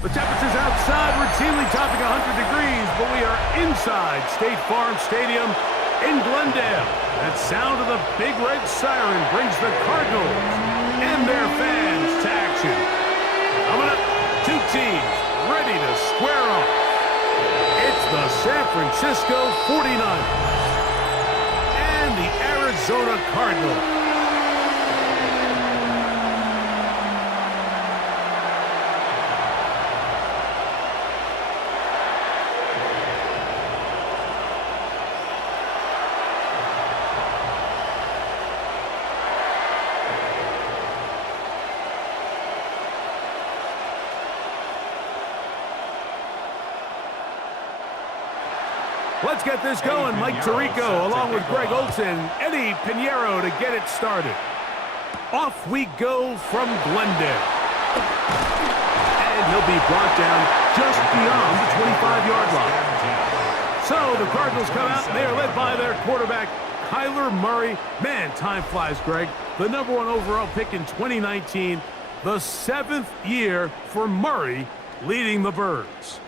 The temperatures outside routinely topping 100 degrees, but we are inside State Farm Stadium in Glendale. That sound of the big red siren brings the Cardinals and their fans to action. Coming up, two teams ready to square off. It's the San Francisco 49ers and the Arizona Cardinals. Let's get this going. Mike Tirico along with Greg Olson, Eddie Pinheiro to get it started. Off we go from Glendale. And he'll be brought down just beyond the 25-yard line. So the Cardinals come out and they are led by their quarterback, Kyler Murray. Man, time flies, Greg. The #1 overall pick in 2019. The 7th year for Murray leading the Birds.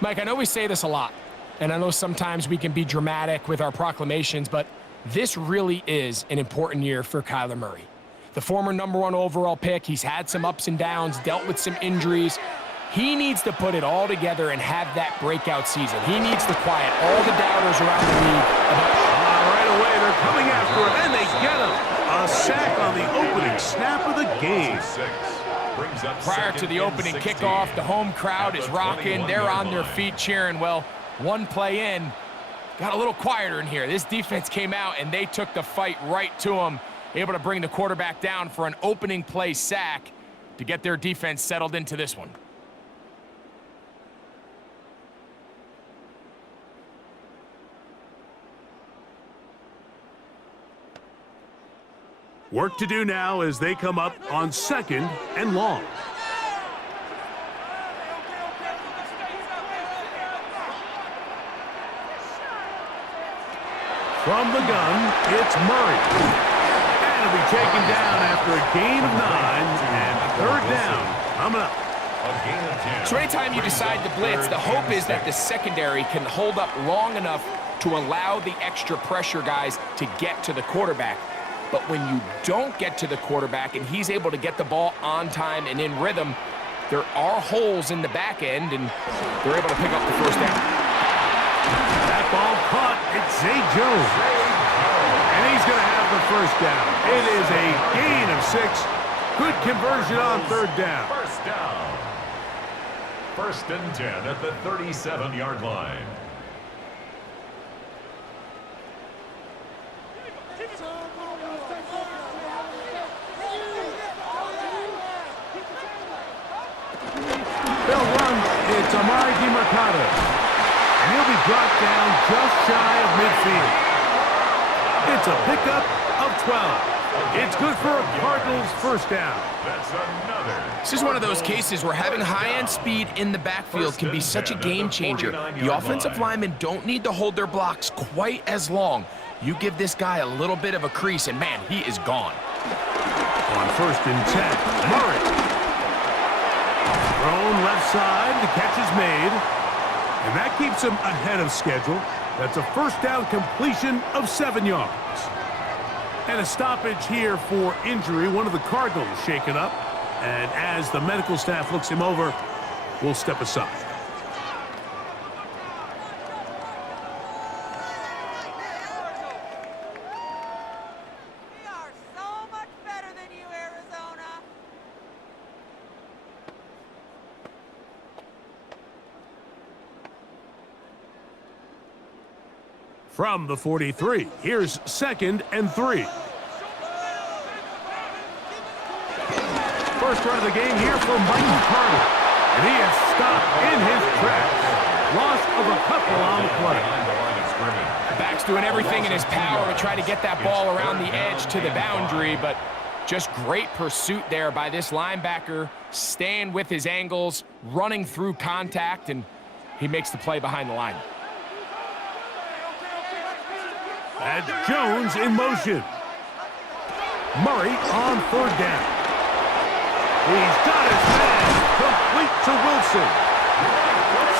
Mike, I know we say this a lot. And I know sometimes we can be dramatic with our proclamations, but this really is an important year for Kyler Murray. The former #1 overall pick, he's had some ups and downs, dealt with some injuries. He needs to put it all together and have that breakout season. He needs to quiet all the doubters around the league. Right away, they're coming after him, and they get him. A sack on the opening snap of the game. Prior to the opening kickoff, the home crowd is rocking. They're on their feet cheering. Well, one play in, got a little quieter in here. This defense came out, and they took the fight right to him, able to bring the quarterback down for an opening play sack to get their defense settled into this one. Work to do now as they come up on 2nd and long. From the gun, it's Murray. And he'll be taken down after a gain of 9 and 3rd down. Coming up. So anytime you decide to blitz, the hope is that the secondary can hold up long enough to allow the extra pressure guys to get to the quarterback. But when you don't get to the quarterback and he's able to get the ball on time and in rhythm, there are holes in the back end, and they're able to pick up the 1st down. That ball caught. It's Zay Jones. And he's going to have the 1st down. It is a gain of 6. Good conversion on 3rd down. 1st down. 1st and 10 at the 37-yard line. They'll run. It's Amari DiMercato. And he'll be brought down just shy of midfield. It's a pickup of 12. It's good for a Cardinals 1st down. That's another. This is one of those cases where having high-end speed in the backfield can be such a game changer. The offensive linemen don't need to hold their blocks quite as long. You give this guy a little bit of a crease, and man, he is gone. On 1st and 10, Murray. Thrown left side, the catch is made. And that keeps him ahead of schedule. That's a 1st down completion of 7 yards. And a stoppage here for injury. One of the Cardinals shaken up. And as the medical staff looks him over, we'll step aside. We are so much better than you, Arizona. From the 43, here's 2nd and 3. First run of the game here for Michael Carter. And he is stopped in his tracks. Loss of a couple on the play. Back's doing everything in his power to try to get that ball around the edge to the boundary, but just great pursuit there by this linebacker, staying with his angles, running through contact, and he makes the play behind the line. That's Jones in motion. Murray on 3rd down. He's got his man. Complete to Wilson.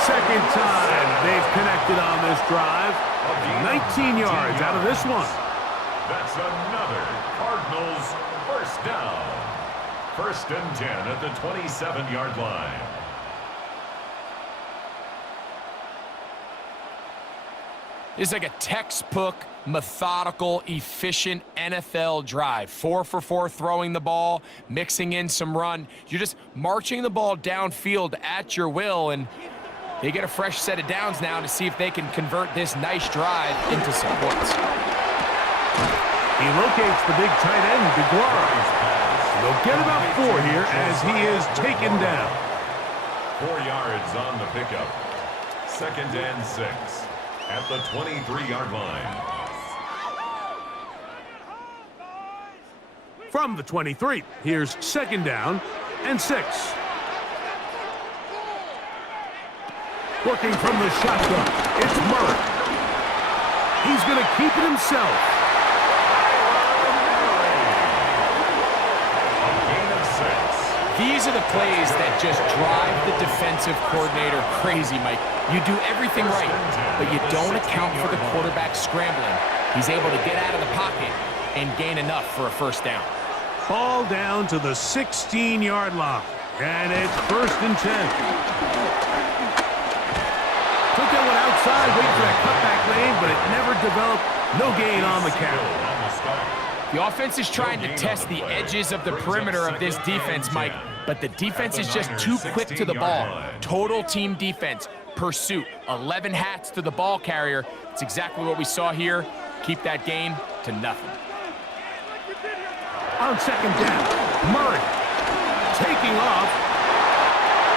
Second time they've connected on this drive. 19 yards out of this one. That's another Cardinals first down. 1st and 10 at the 27-yard line. It's like a textbook, methodical, efficient NFL drive. 4 for 4 throwing the ball, mixing in some run. You're just marching the ball downfield at your will, and they get a fresh set of downs now to see if they can convert this nice drive into some points. He locates the big tight end, Tiburon. They'll get about 4 here as he is taken down. 4 yards on the pickup. 2nd and 6 at the 23-yard line. From the 23, here's 2nd down and 6. Working from the shotgun, it's Murray. He's going to keep it himself. These are the plays that just drive the defensive coordinator crazy, Mike. You do everything right, but you don't account for the quarterback scrambling. He's able to get out of the pocket and gain enough for a first down. Ball down to the 16-yard line, and it's 1st and 10. Took that one outside, waiting for that cutback lane, but it never developed. No gain on the carry. The offense is trying to test the edges of the perimeter of this defense, Mike, but the defense is just too quick to the ball. Total team defense, pursuit, 11 hats to the ball carrier. It's exactly what we saw here. Keep that gain to nothing. On 2nd down, Murray taking off.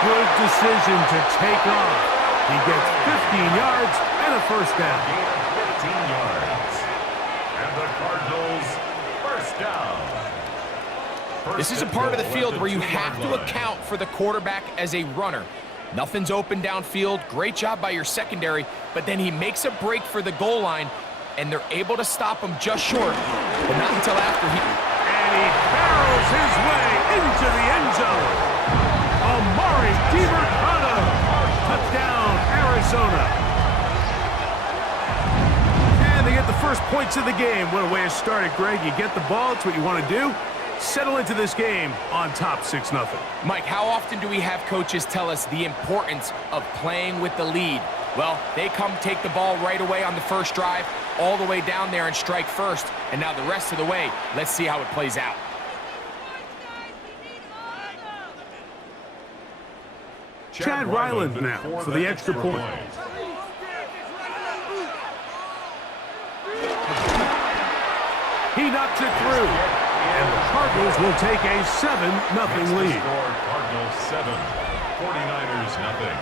Good decision to take off. He gets 15 yards and a first down. 15 yards. And the Cardinals first down. This is a part of the field where you have to account for the quarterback as a runner. Nothing's open downfield. Great job by your secondary, but then he makes a break for the goal line, and they're able to stop him just short, but not until after he... And he barrels his way into the end zone. Amari Tiburon, touchdown, Arizona. And they get the first points of the game. What a way to start it, Greg. You get the ball. It's what you want to do. Settle into this game on top 6-0. Mike, how often do we have coaches tell us the importance of playing with the lead? Well, they come take the ball right away on the first drive, all the way down there and strike first. And now the rest of the way, let's see how it plays out. Chad Ryland now for the extra point. He knocks it through. And the Cardinals will take a 7-0 lead. Cardinals 7, 49ers 0.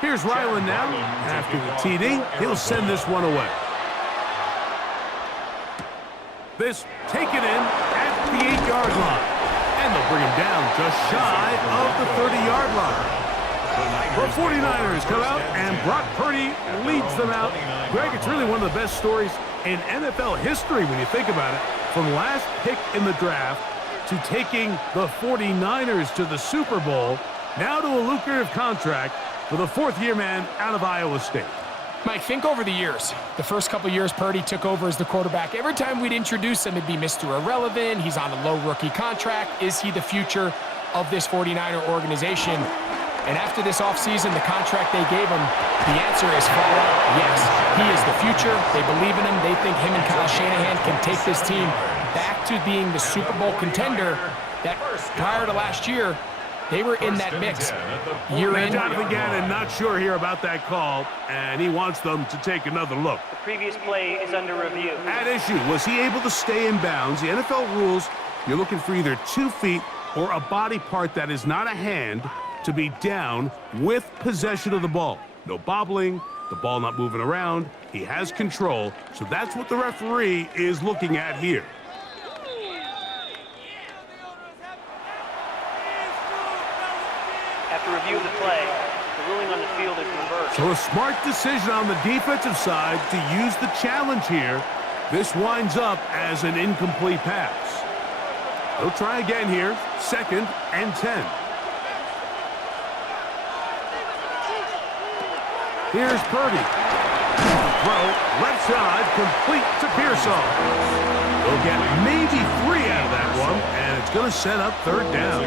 Here's Ryland now. After the TD, he'll send this one away. This taken in at the 8-yard line. And they'll bring him down just shy of the 30-yard line. The 49ers come out, and Brock Purdy leads them out. Greg, it's really one of the best stories in NFL history when you think about it. From last pick in the draft to taking the 49ers to the Super Bowl, now to a lucrative contract for the 4th-year man out of Iowa State. Mike, think over the years. The first couple years Purdy took over as the quarterback, every time we'd introduce him, it'd be Mr. Irrelevant. He's on a low rookie contract. Is he the future of this 49er organization? And after this offseason, the contract they gave him, the answer is flat out yes. He is the future. They believe in him. They think him and Kyle Shanahan can take this team back to being the Super Bowl contender that prior to last year, they were in that mix. Year in. Jonathan Gannon not sure here about that call, and he wants them to take another look. The previous play is under review. At issue, was he able to stay in bounds? The NFL rules, you're looking for either 2 feet or a body part that is not a hand to be down with possession of the ball. No bobbling, the ball not moving around. He has control, so that's what the referee is looking at here. After review of the play, the ruling on the field is reversed. So a smart decision on the defensive side to use the challenge here. This winds up as an incomplete pass. They'll try again here, 2nd and 10. Here's Purdy. Throw, left side, complete to Pearsall. They'll get maybe 3 out of that one, and it's going to set up 3rd down.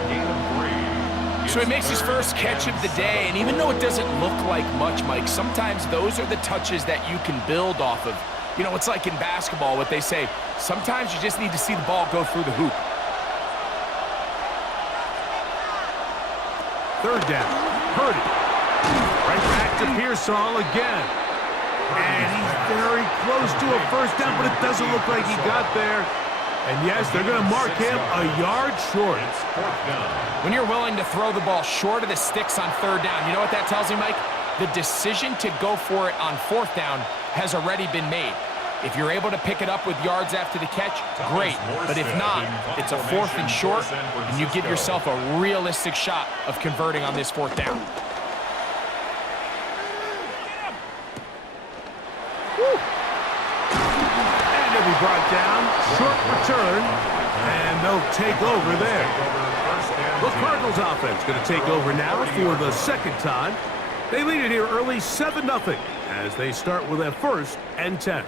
So he makes his first catch of the day, and even though it doesn't look like much, Mike, sometimes those are the touches that you can build off of. You know, it's like in basketball, what they say, sometimes you just need to see the ball go through the hoop. 3rd down, Purdy. Right back to Pearsall again. And he's very close to a 1st down, but it doesn't look like he got there. And yes, they're going to mark him a yard short. When you're willing to throw the ball short of the sticks on 3rd down, you know what that tells me, Mike? The decision to go for it on 4th down has already been made. If you're able to pick it up with yards after the catch, great. But if not, it's a 4th and short, and you give yourself a realistic shot of converting on this 4th down. And he'll be brought down. Short return. And they'll take over there. The Cardinals offense going to take over now for the 2nd time. They lead it here early 7-0 as they start with a 1st and 10.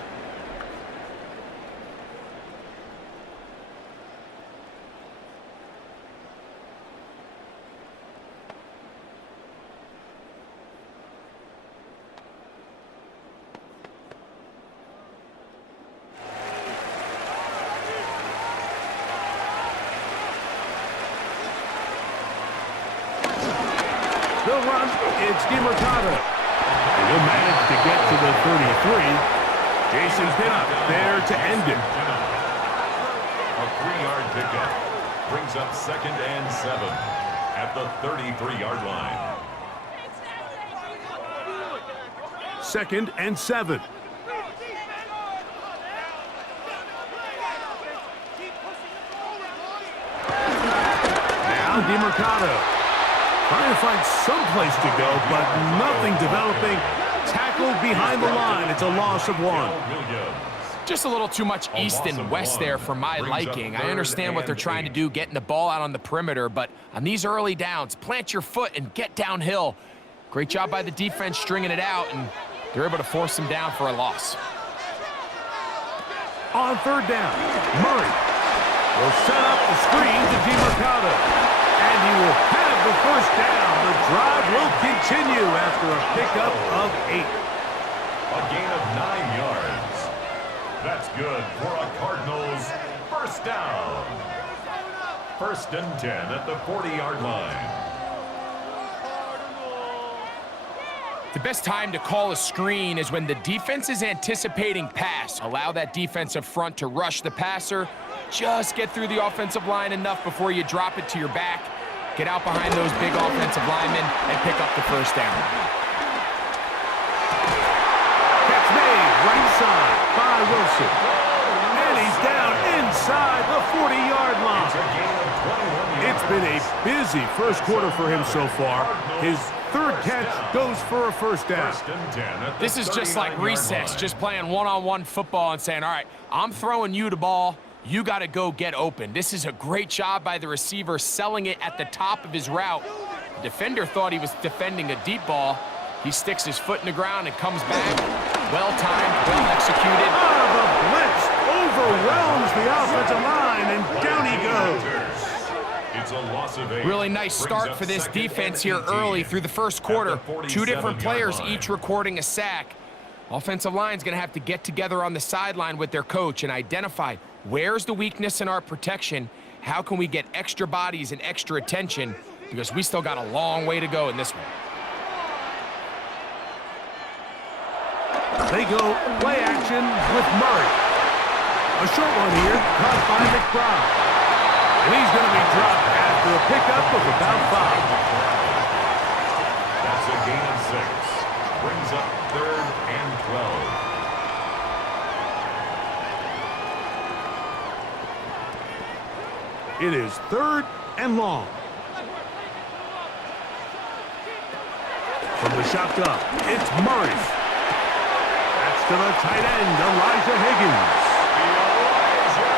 They'll run. It's DeMarcado. And he'll manage to get to the 33. Jason Pinnock there to end it. A 3-yard pickup brings up 2nd and 7 at the 33-yard line. 2nd and 7. Now DeMarcado. Trying to find some place to go, but nothing developing. Tackled behind the line. It's a loss of 1. Just a little too much east and west there for my liking. I understand what they're trying to do, getting the ball out on the perimeter, but on these early downs, plant your foot and get downhill. Great job by the defense stringing it out, and they're able to force them down for a loss. On 3rd down, Murray will set up the screen to DeMarcado. And he will have the 1st down. The drive will continue after a pickup of 8. A gain of 9 yards. That's good for a Cardinals 1st down. 1st and 10 at the 40-yard line. The best time to call a screen is when the defense is anticipating pass. Allow that defensive front to rush the passer. Just get through the offensive line enough before you drop it to your back. Get out behind those big offensive linemen and pick up the 1st down. Catch made right side by Wilson. And he's down inside the 40-yard line. It's been a busy 1st quarter for him so far. His 3rd catch goes for a 1st down. This is just like recess, just playing one-on-one football and saying, all right, I'm throwing you the ball. You got to go get open. This is a great job by the receiver selling it at the top of his route. The defender thought he was defending a deep ball. He sticks his foot in the ground and comes back. Well-timed, well-executed. The blitz overwhelms the offensive line, and down he goes. It's a loss of 8. Really nice start for this defense here early through the 1st quarter. 2 different players each recording a sack. Offensive line's going to have to get together on the sideline with their coach and identify where's the weakness in our protection, how can we get extra bodies and extra attention, because we still got a long way to go in this one. They go play action with Murray. A short one here, caught by McBride. And he's going to be dropped after a pickup of about 5. That's a gain of 6. brings up 3rd and 12. It is 3rd and long. From the shotgun, it's Murray. That's to the tight end, Elijah Higgins.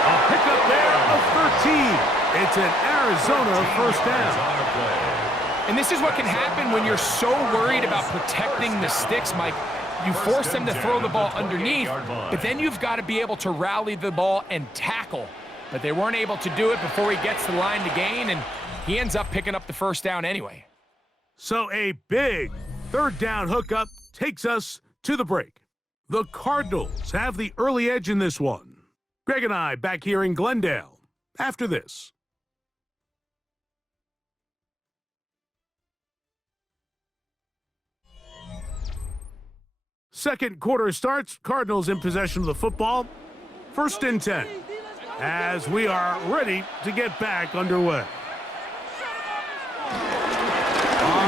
A pickup there of 13. It's an Arizona first down. And this is what can happen when you're so worried about protecting the sticks, Mike. You force them to throw the ball underneath, but then you've got to be able to rally the ball and tackle. But they weren't able to do it before he gets to the line to gain, and he ends up picking up the first down anyway. So a big 3rd down hookup takes us to the break. The Cardinals have the early edge in this one. Greg and I back here in Glendale after this. Second quarter starts. Cardinals in possession of the football. 1st and 10. As we are ready to get back underway. On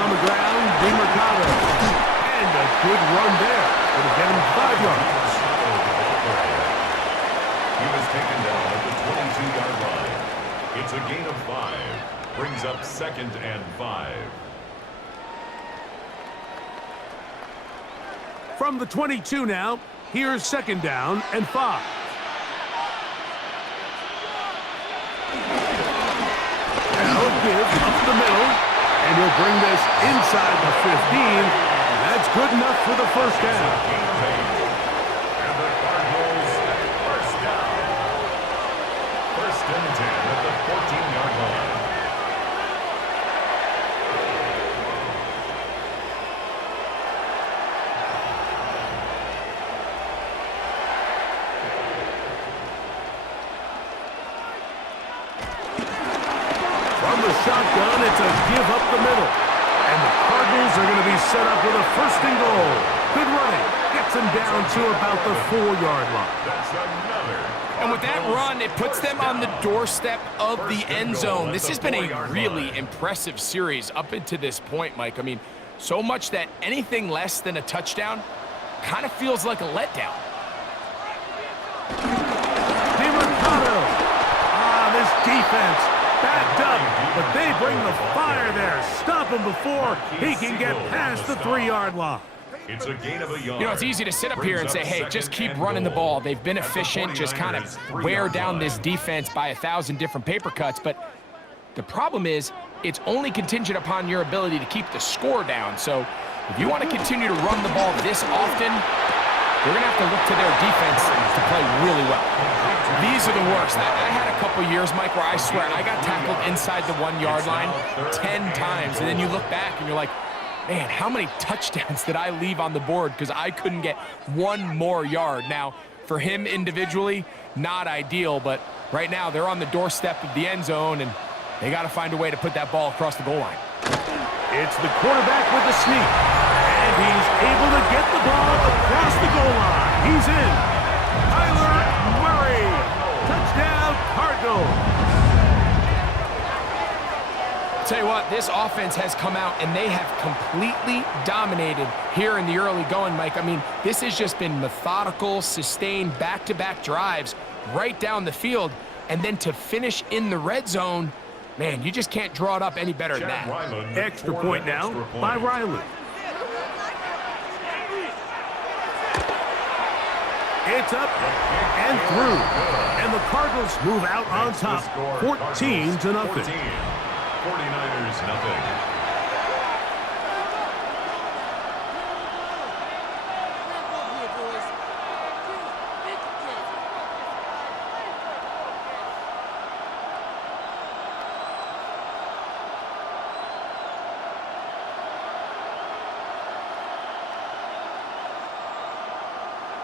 the ground, DeMarcado. And a good run there. It'll get him 5 yards. He was taken down at the 22-yard line. It's a gain of 5. Brings up 2nd and 5. From the 22 now, here's 2nd down and 5. Now a give up the middle, and he'll bring this inside the 15. That's good enough for the first down. And the Cardinals first down. 1st and 10 at the 14-yard line. Shotgun, it's a give up the middle. And the Cardinals are going to be set up with a 1st and goal. Good running. Gets them down to about the 4-yard line. That's another. And with that run, it puts them on the doorstep of the end zone. This has been a really impressive series up until this point, Mike. I mean, so much that anything less than a touchdown kind of feels like a letdown. DeMarcado. This defense backed up, but they bring the fire there. Stop him before he can get past the 3-yard line. It's a gain of a yard. You know, it's easy to sit up here and say, hey, just keep running the ball. They've been efficient, just kind of wear down this defense by 1,000 different paper cuts. But the problem is, it's only contingent upon your ability to keep the score down. So if you want to continue to run the ball this often, you're going to have to look to their defense to play really well. These are the worst. I had a couple years, Mike, where I swear I got tackled inside the 1-yard line 10 times. And then you look back and you're like, man, how many touchdowns did I leave on the board because I couldn't get one more yard? Now, for him individually, not ideal, but right now they're on the doorstep of the end zone, and they got to find a way to put that ball across the goal line. It's the quarterback with the sneak, and he's able to get the ball across the goal line. He's in. Kyler Murray. Touchdown, Cardinals. Tell you what, this offense has come out and they have completely dominated here in the early going, Mike. I mean, this has just been methodical, sustained, back-to-back drives right down the field. And then to finish in the red zone, man, you just can't draw it up any better than that. Extra point now by Riley. It's up and through. And the Cardinals move out on top, 14-0. 49ers nothing.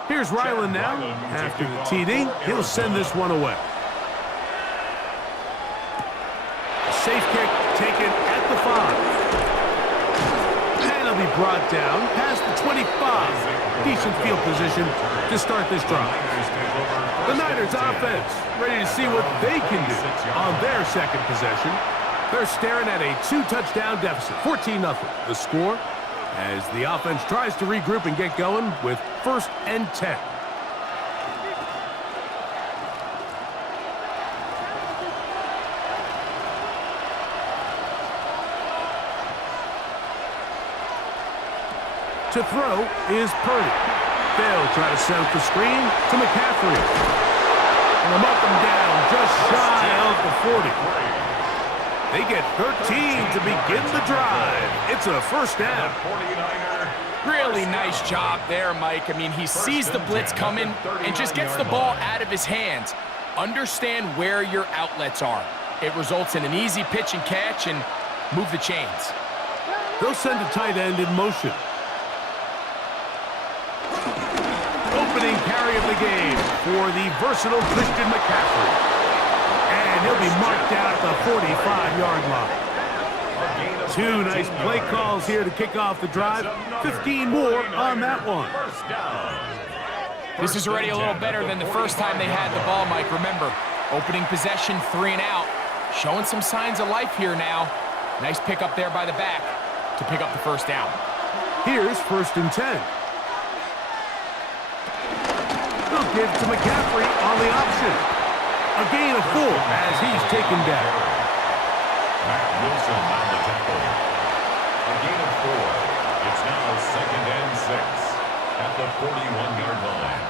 Here's Ryland now. After the TD, he'll send this one away. Safe kick taken at the 5. And it'll be brought down past the 25. Decent field position to start this drive. The Niners offense ready to see what they can do on their second possession. They're staring at a 2-touchdown deficit, 14-0. The score, as the offense tries to regroup and get going with 1st and 10. To throw is Purdy. They'll try to set up the screen to McCaffrey. And a up and down just shy of the 40. They get 13 to begin the drive. It's a 1st down. Really nice job there, Mike. I mean, he sees the blitz coming and just gets the ball out of his hands. Understand where your outlets are. It results in an easy pitch and catch and move the chains. They'll send a tight end in motion. Opening carry of the game for the versatile Christian McCaffrey. And he'll be marked out at the 45-yard line. 2 nice play calls here to kick off the drive. 15 more on that one. This is already a little better than the first time they had the ball, Mike. Remember, opening possession, 3 and out. Showing some signs of life here now. Nice pick up there by the back to pick up the 1st down. Here's 1st and 10. They'll give to McCaffrey on the option. A gain of 4 as he's taken down. Matt Wilson on the tackle. A gain of 4. It's now 2nd and 6 at the 41-yard line.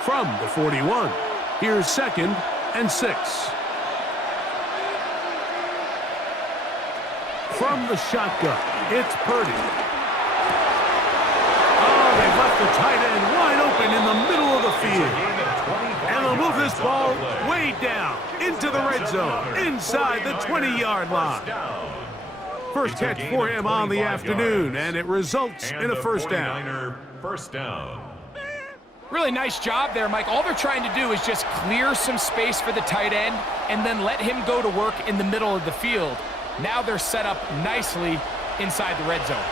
From the 41, here's 2nd and 6. From the shotgun, it's Purdy. Oh, they've left the tight end wide open in the middle of the field. And they'll move this ball way down into the red zone, inside the 20-yard line. First catch for him on the afternoon, and it results in a 1st down. 1st down. Really nice job there, Mike. All they're trying to do is just clear some space for the tight end and then let him go to work in the middle of the field. Now they're set up nicely inside the red zone.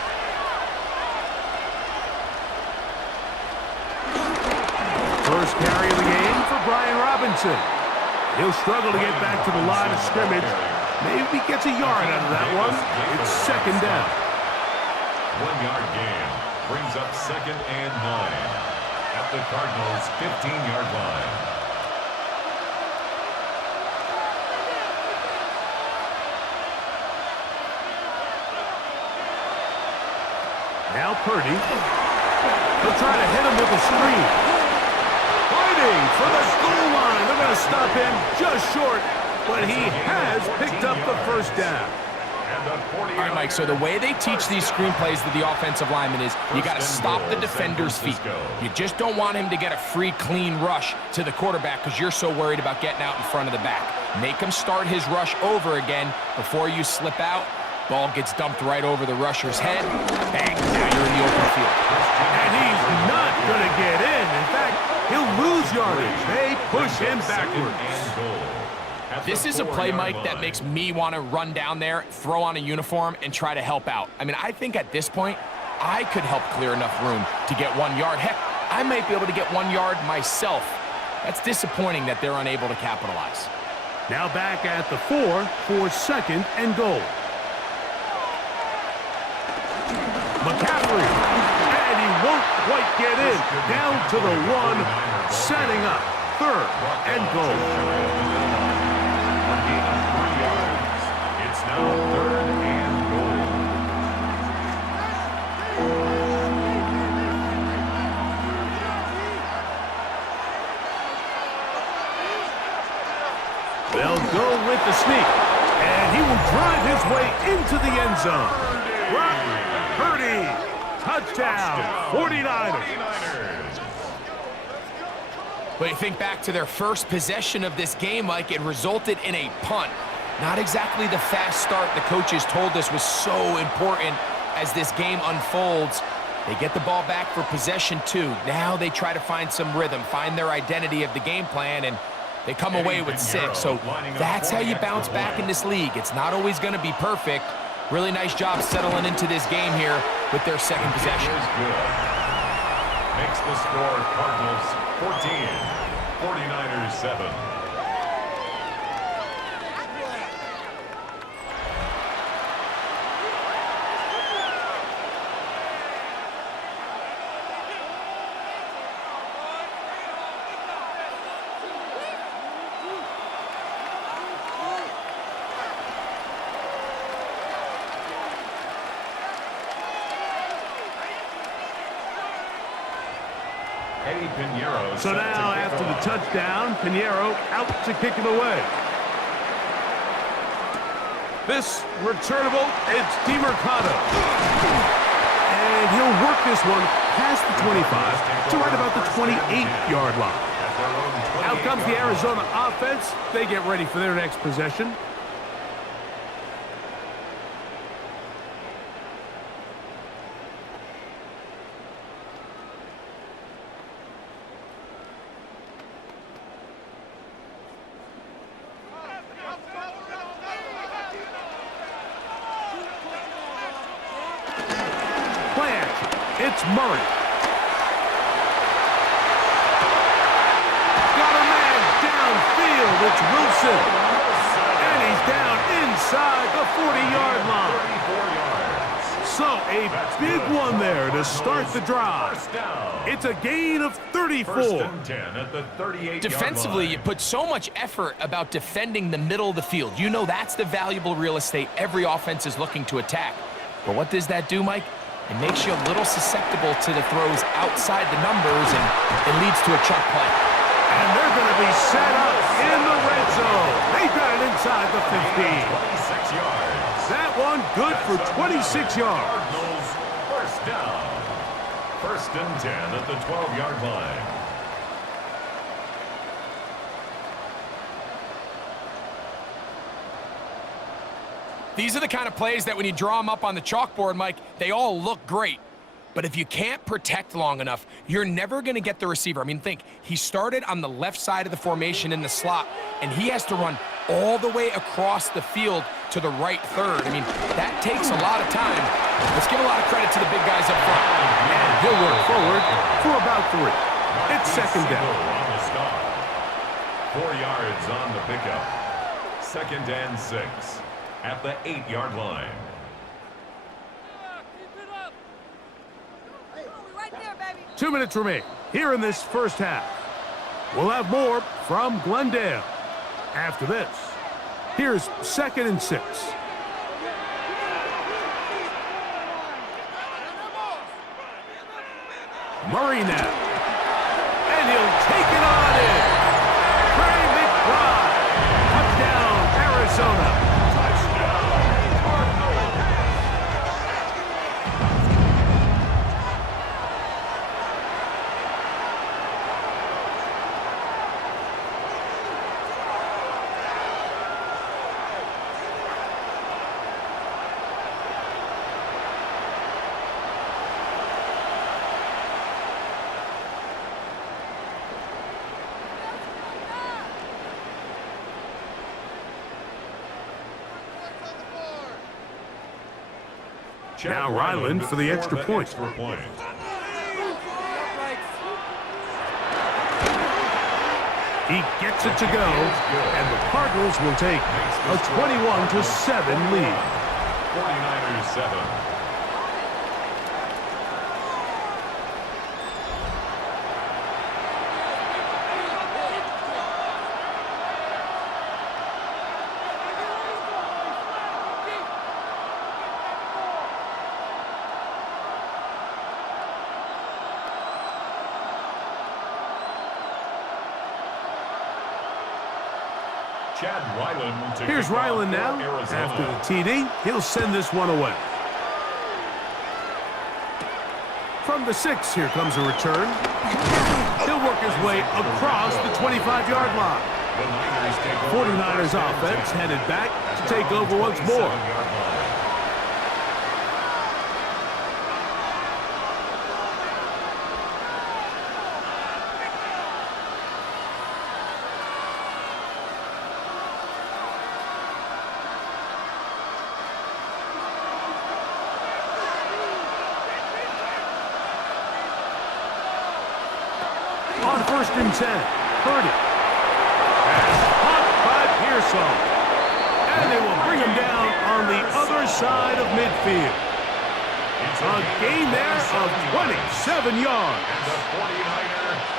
First carry of the game for Brian Robinson. He'll struggle to get back to the line of scrimmage. Maybe he gets a yard out of that one. It's 2nd down. 1-yard gain brings up 2nd and 9 at the Cardinals' 15-yard line. Now Purdy. He'll try to hit him with a screen. Waiting for the goal line. They're going to stop him just short, but he has picked up the 1st down. All right, Mike, so the way they teach these screenplays to the offensive lineman is you got to stop the defender's feet. You just don't want him to get a free, clean rush to the quarterback because you're so worried about getting out in front of the back. Make him start his rush over again before you slip out. Ball gets dumped right over the rusher's head. Bang, now you're in the open field. And he's not going to get in. In fact, he'll lose yardage. They push him backwards. This is a play, Mike, that makes me want to run down there, throw on a uniform, and try to help out. I mean, I think at this point, I could help clear enough room to get 1 yard. Heck, I might be able to get 1 yard myself. That's disappointing that they're unable to capitalize. Now back at the 4 for 2nd and goal. McCaffrey, and he won't quite get in. Down to the 1, setting up 3rd and goal. A gain of 3 yards. It's now 3rd and goal. They'll go with the sneak, and he will drive his way into the end zone. Purdy, touchdown, 49ers. But you think back to their first possession of this game, Mike, it resulted in a punt. Not exactly the fast start the coaches told us was so important as this game unfolds. They get the ball back for possession 2. Now they try to find some rhythm, find their identity of the game plan, and they come away with 6. So that's how you bounce back in this league. It's not always going to be perfect. Really nice job settling into this game here with their 2nd possession. Makes the score Cardinals 14, 49ers 7. Eddie Pinheiro. So now, after the touchdown, Pinheiro out to kick it away. This returnable, it's DeMercado. And he'll work this one past the 25 to right about the 28-yard line. Out comes the Arizona offense. They get ready for their next possession. Play action. It's Murray. It's Wilson, and he's down inside the 40-yard line. So a big one there to start the drive. It's a gain of 34. First and 10 at the 38-yard Defensively, line. you put so much effort about defending the middle of the field. You know that's the valuable real estate every offense is looking to attack. But what does that do, Mike? It makes you a little susceptible to the throws outside the numbers, and it leads to a chuck play. And they're going to be set up in the red zone. They've got it inside the 15. 26 yards. That one good for 26 yards. Cardinals first down. First and 10 at the 12-yard line. These are the kind of plays that when you draw them up on the chalkboard, Mike, they all look great. But if you can't protect long enough, you're never going to get the receiver. I mean, think, he started on the left side of the formation in the slot, and he has to run all the way across the field to the right third. I mean, that takes a lot of time. Let's give a lot of credit to the big guys up front. And he'll work forward for about 3. It's second down. On the stop. 4 yards on the pickup. Second and 6 at the 8-yard line. 2 minutes remain here in this first half. We'll have more from Glendale after this. Here's second and 6. Murray now. And he'll take it on in. Trey McBride. Touchdown, Arizona. Now Ryland for the extra point. He gets it to go, and the Cardinals will take a 21-7 lead. 49ers 7. Here's Ryland now. After the TD, he'll send this one away. From the 6, here comes a return. He'll work his way across the 25-yard line. 49ers offense headed back to take over once more. On first and 10, Purdy. And caught by Pearson. And they will bring him down on the other side of midfield. A gain there of 27 yards.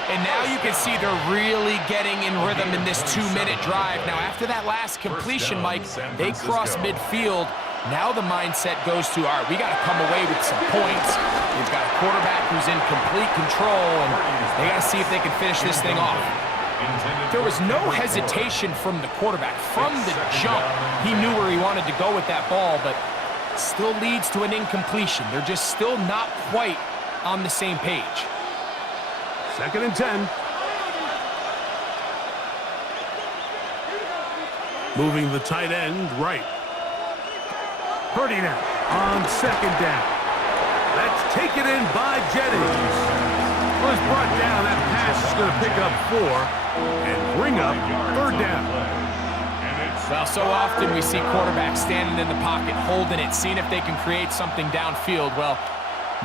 And now you can see they're really getting in rhythm in this 2-minute drive. Now, after that last completion, Mike, they cross midfield, Now the mindset goes to, all right, we got to come away with some points. They've got a quarterback who's in complete control, and they got to see if they can finish this thing off. There was no hesitation from the quarterback. From the jump, he knew where he wanted to go with that ball, but still leads to an incompletion. They're just still not quite on the same page. 2nd and 10. Moving the tight end right. Purdy now on 2nd down. Let's take it in by Jennings. Was brought down. That pass is going to pick up 4 and bring up 3rd down. Well, so often we see quarterbacks standing in the pocket, holding it, seeing if they can create something downfield. Well,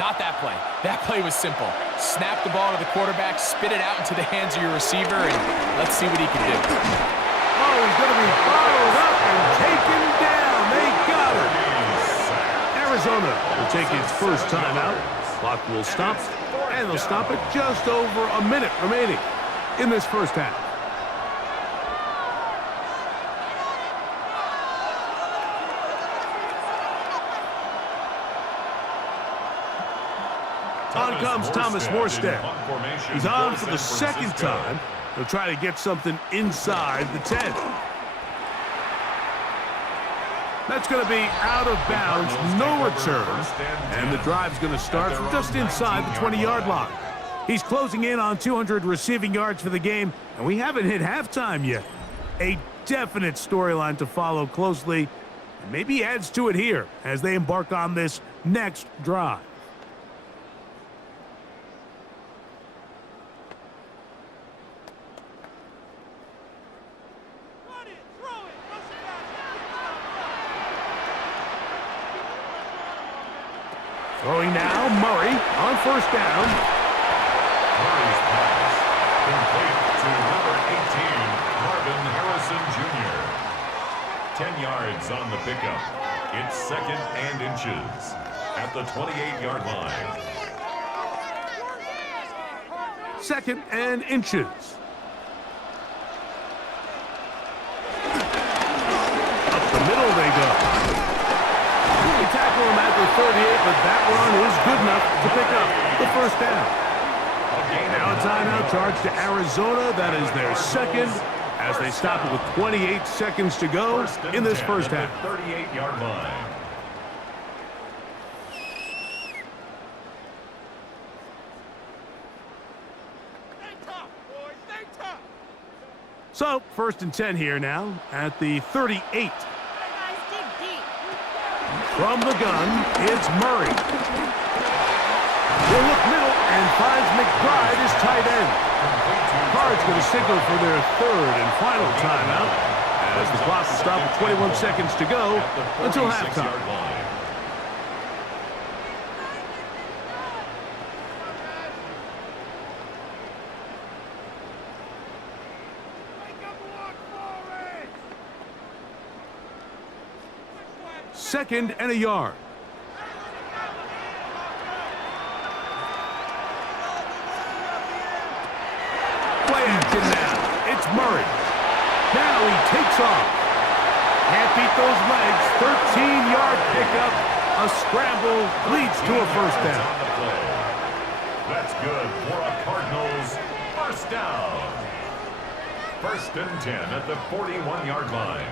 not that play. That play was simple. Snap the ball to the quarterback, spit it out into the hands of your receiver, and let's see what he can do. Oh, he's going to be followed up and taken down. They got him. Arizona will take its first time out. Clock will stop, and they'll stop it just over a minute remaining in this first half. On comes Thomas Morstead. He's on for the 2nd time. He'll try to get something inside the 10. That's going to be out of bounds, no return, and the drive's going to start from just inside the 20-yard line. He's closing in on 200 receiving yards for the game, and we haven't hit halftime yet. A definite storyline to follow closely, and maybe adds to it here as they embark on this next drive. Throwing now, Murray on 1st down. Murray's pass complete to number 18, Marvin Harrison Jr. 10 yards on the pickup. It's 2nd and inches at the 28-yard line. 2nd and inches. Up the middle they go. They tackle him at the 38, but that run is good enough to pick up the 1st down. Now a timeout charge to Arizona. That is their 2nd as they stop it with 28 seconds to go in this first half. 38-yard line. So, 1st and 10 here now at the 38. From the gun, it's Murray. Will look middle and finds McBride as tight end. Cards going to signal for their 3rd and final timeout as the clock will stop with 21 seconds to go until halftime. Second and a yard. Play action now. It's Murray. Now he takes off. Can't beat those legs. 13-yard pickup. A scramble leads to a 1st down. That's good for a Cardinals 1st down. 1st and 10 at the 41-yard line.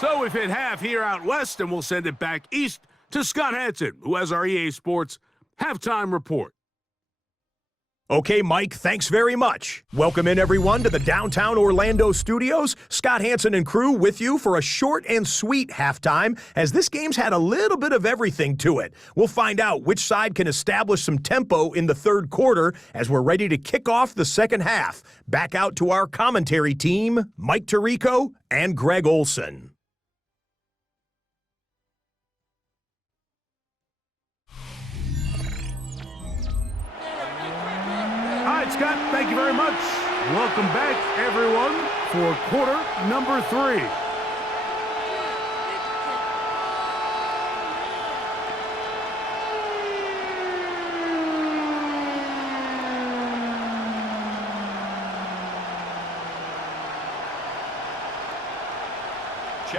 So we've hit half here out west, and we'll send it back east to Scott Hansen, who has our EA Sports halftime report. Okay, Mike, thanks very much. Welcome in, everyone, to the downtown Orlando studios. Scott Hansen and crew with you for a short and sweet halftime, as this game's had a little bit of everything to it. We'll find out which side can establish some tempo in the 3rd quarter as we're ready to kick off the 2nd half. Back out to our commentary team, Mike Tirico and Greg Olson. All right, Scott, thank you very much. Welcome back, everyone, for quarter number 3.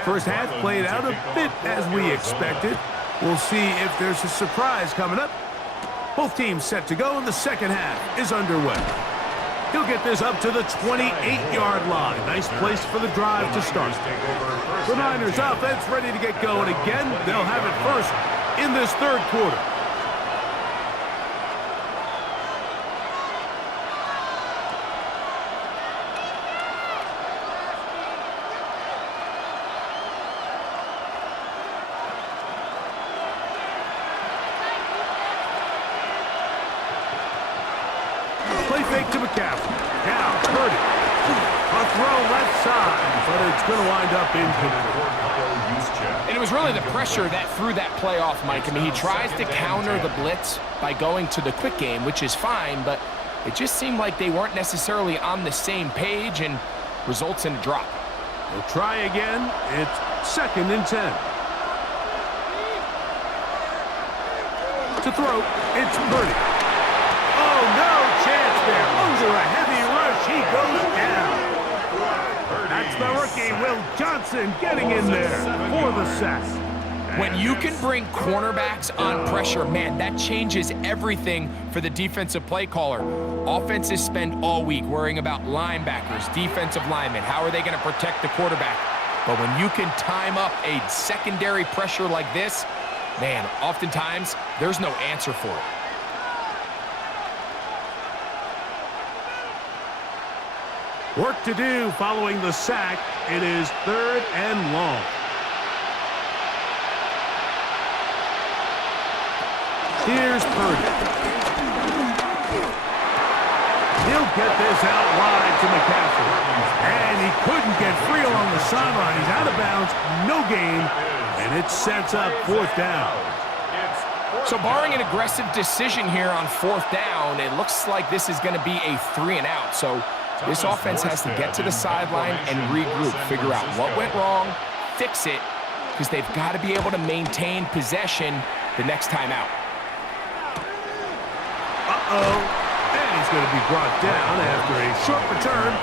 First half played out a bit as we expected. We'll see if there's a surprise coming up. Both teams set to go, and the second half is underway. He'll get this up to the 28-yard line. Nice place for the drive to start. The Niners offense ready to get going again. They'll have it first in this third quarter. Play fake to McCaffrey. Now, Purdy. A throw left side, but it's going to wind up incomplete. And it was really the pressure that threw that play off, Mike. I mean, he tries to counter the blitz by going to the quick game, which is fine, but it just seemed like they weren't necessarily on the same page and results in a drop. We'll try again. It's 2nd and 10. To throw, it's Purdy. Oh, no chance there. Under a heavy rush, he goes down. That's the rookie, Will Johnson, getting in there for the sack. When you can bring cornerbacks on pressure, man, that changes everything for the defensive play caller. Offenses spend all week worrying about linebackers, defensive linemen. How are they going to protect the quarterback? But when you can time up a secondary pressure like this, man, oftentimes there's no answer for it. Work to do following the sack. It is 3rd and long. Here's Purdy. He'll get this out wide to McCaffrey. And he couldn't get free along the sideline. He's out of bounds, no gain, and it sets up 4th down. So barring an aggressive decision here on 4th down, it looks like this is going to be a 3-and-out. So this offense has to get to the sideline and regroup, figure out what went wrong, fix it, because they've got to be able to maintain possession the next time out. And he's going to be brought down after a short return,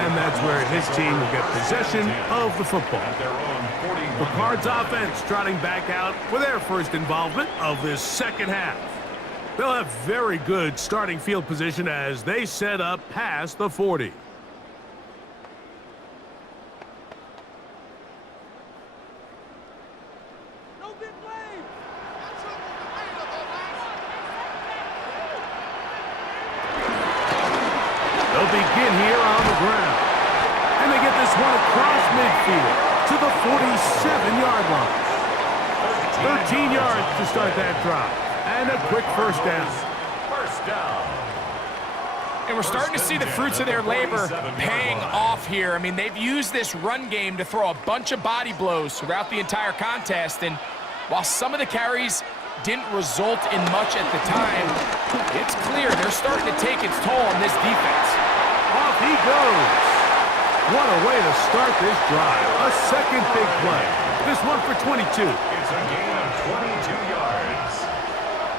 and that's where his team will get possession of the football. The Cards offense trotting back out for their first involvement of this second half. They'll have very good starting field position as they set up past the 40. They'll begin here on the ground. And they get this one across midfield to the 47-yard line. 13 yards to start that drive. And a quick first down. First down. And we're starting to see the fruits of their labor paying off here. I mean, they've used this run game to throw a bunch of body blows throughout the entire contest. And while some of the carries didn't result in much at the time, it's clear they're starting to take its toll on this defense. Off he goes. What a way to start this drive. A second big play. This one for 22. It's a gain of 22 yards.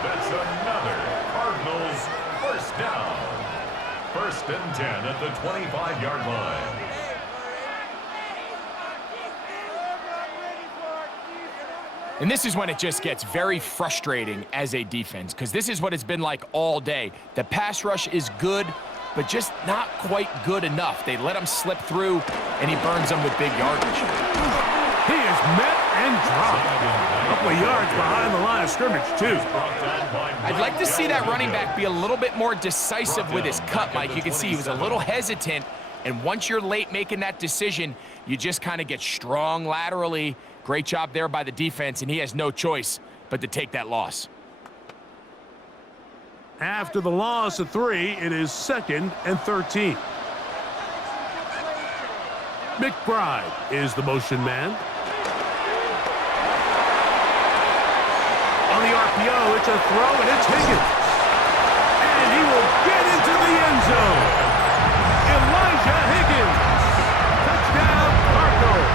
That's another Cardinals first down. 1st and 10 at the 25-yard line. And this is when it just gets very frustrating as a defense, because this is what it's been like all day. The pass rush is good, but just not quite good enough. They let him slip through, and he burns them with big yardage. He is met and dropped. A couple of yards behind the line of scrimmage, too. I'd like to see that running back be a little bit more decisive with his cut, Mike. You can see he was a little hesitant, and once you're late making that decision, you just kind of get strong laterally. Great job there by the defense, and he has no choice but to take that loss. After the loss of 3, it is 2nd and 13. McBride is the motion man. On the RPO, it's a throw, and it's Higgins. And he will get into the end zone. Elijah Higgins. Touchdown, Cardinals.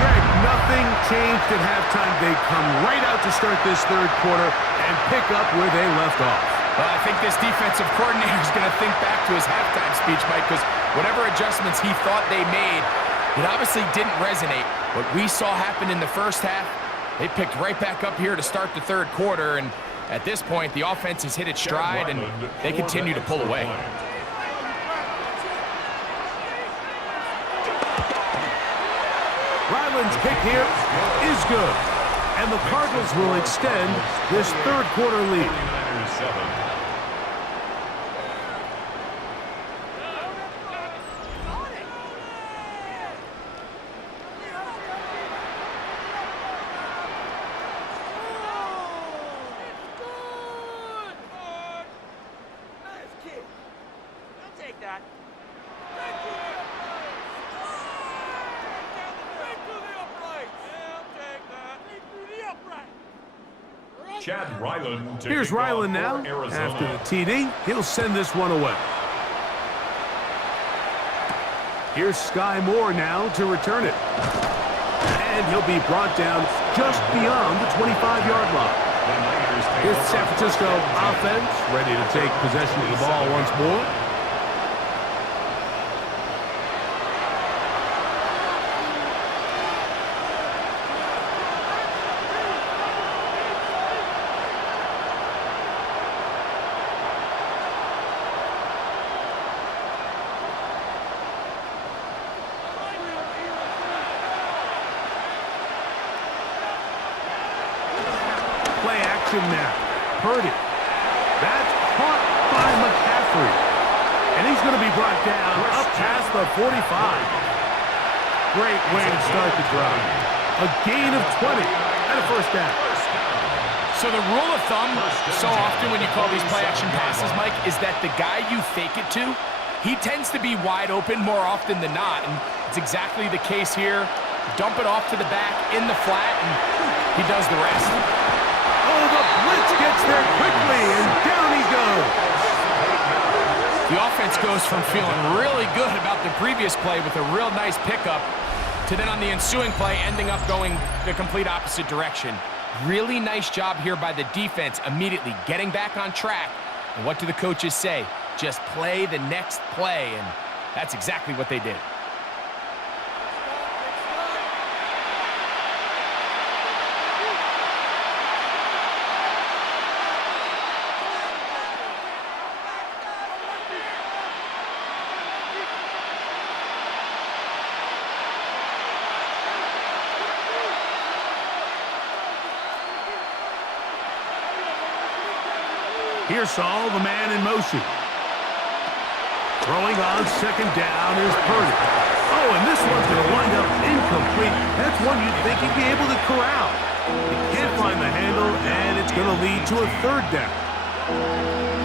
Greg, nothing changed at halftime. They come right out to start this third quarter and pick up where they left off. Well, I think this defensive coordinator is going to think back to his halftime speech, Mike, because whatever adjustments he thought they made, it obviously didn't resonate. What we saw happen in the first half, they picked right back up here to start the third quarter, and at this point, the offense has hit its stride, and they continue to pull away. Ryland's kick here is good, and the Cardinals will extend this third quarter lead. 49ers 7. Chad Ryland. Here's Ryland now. After the TD, he'll send this one away. Here's Sky Moore now to return it. And he'll be brought down just beyond the 25-yard line. Here's the San Francisco offense, ready to take possession of the ball once more. Now, Purdy. That's caught by McCaffrey. And he's going to be brought down up past the 45. Great way to start the drive. A gain of 20 and a first down. So the rule of thumb, so often when you call these play-action passes, Mike, is that the guy you fake it to, he tends to be wide open more often than not. And it's exactly the case here. Dump it off to the back in the flat, and he does the rest. Oh, the blitz gets there quickly, and down he goes. The offense goes from feeling really good about the previous play with a real nice pickup to then on the ensuing play ending up going the complete opposite direction. Really nice job here by the defense immediately getting back on track. And what do the coaches say? Just play the next play, and that's exactly what they did. Here's Saul, the man in motion. Throwing on second down is Purdy. Oh, and this one's going to wind up incomplete. That's one you'd think he'd be able to corral. He can't find the handle, and it's going to lead to a third down.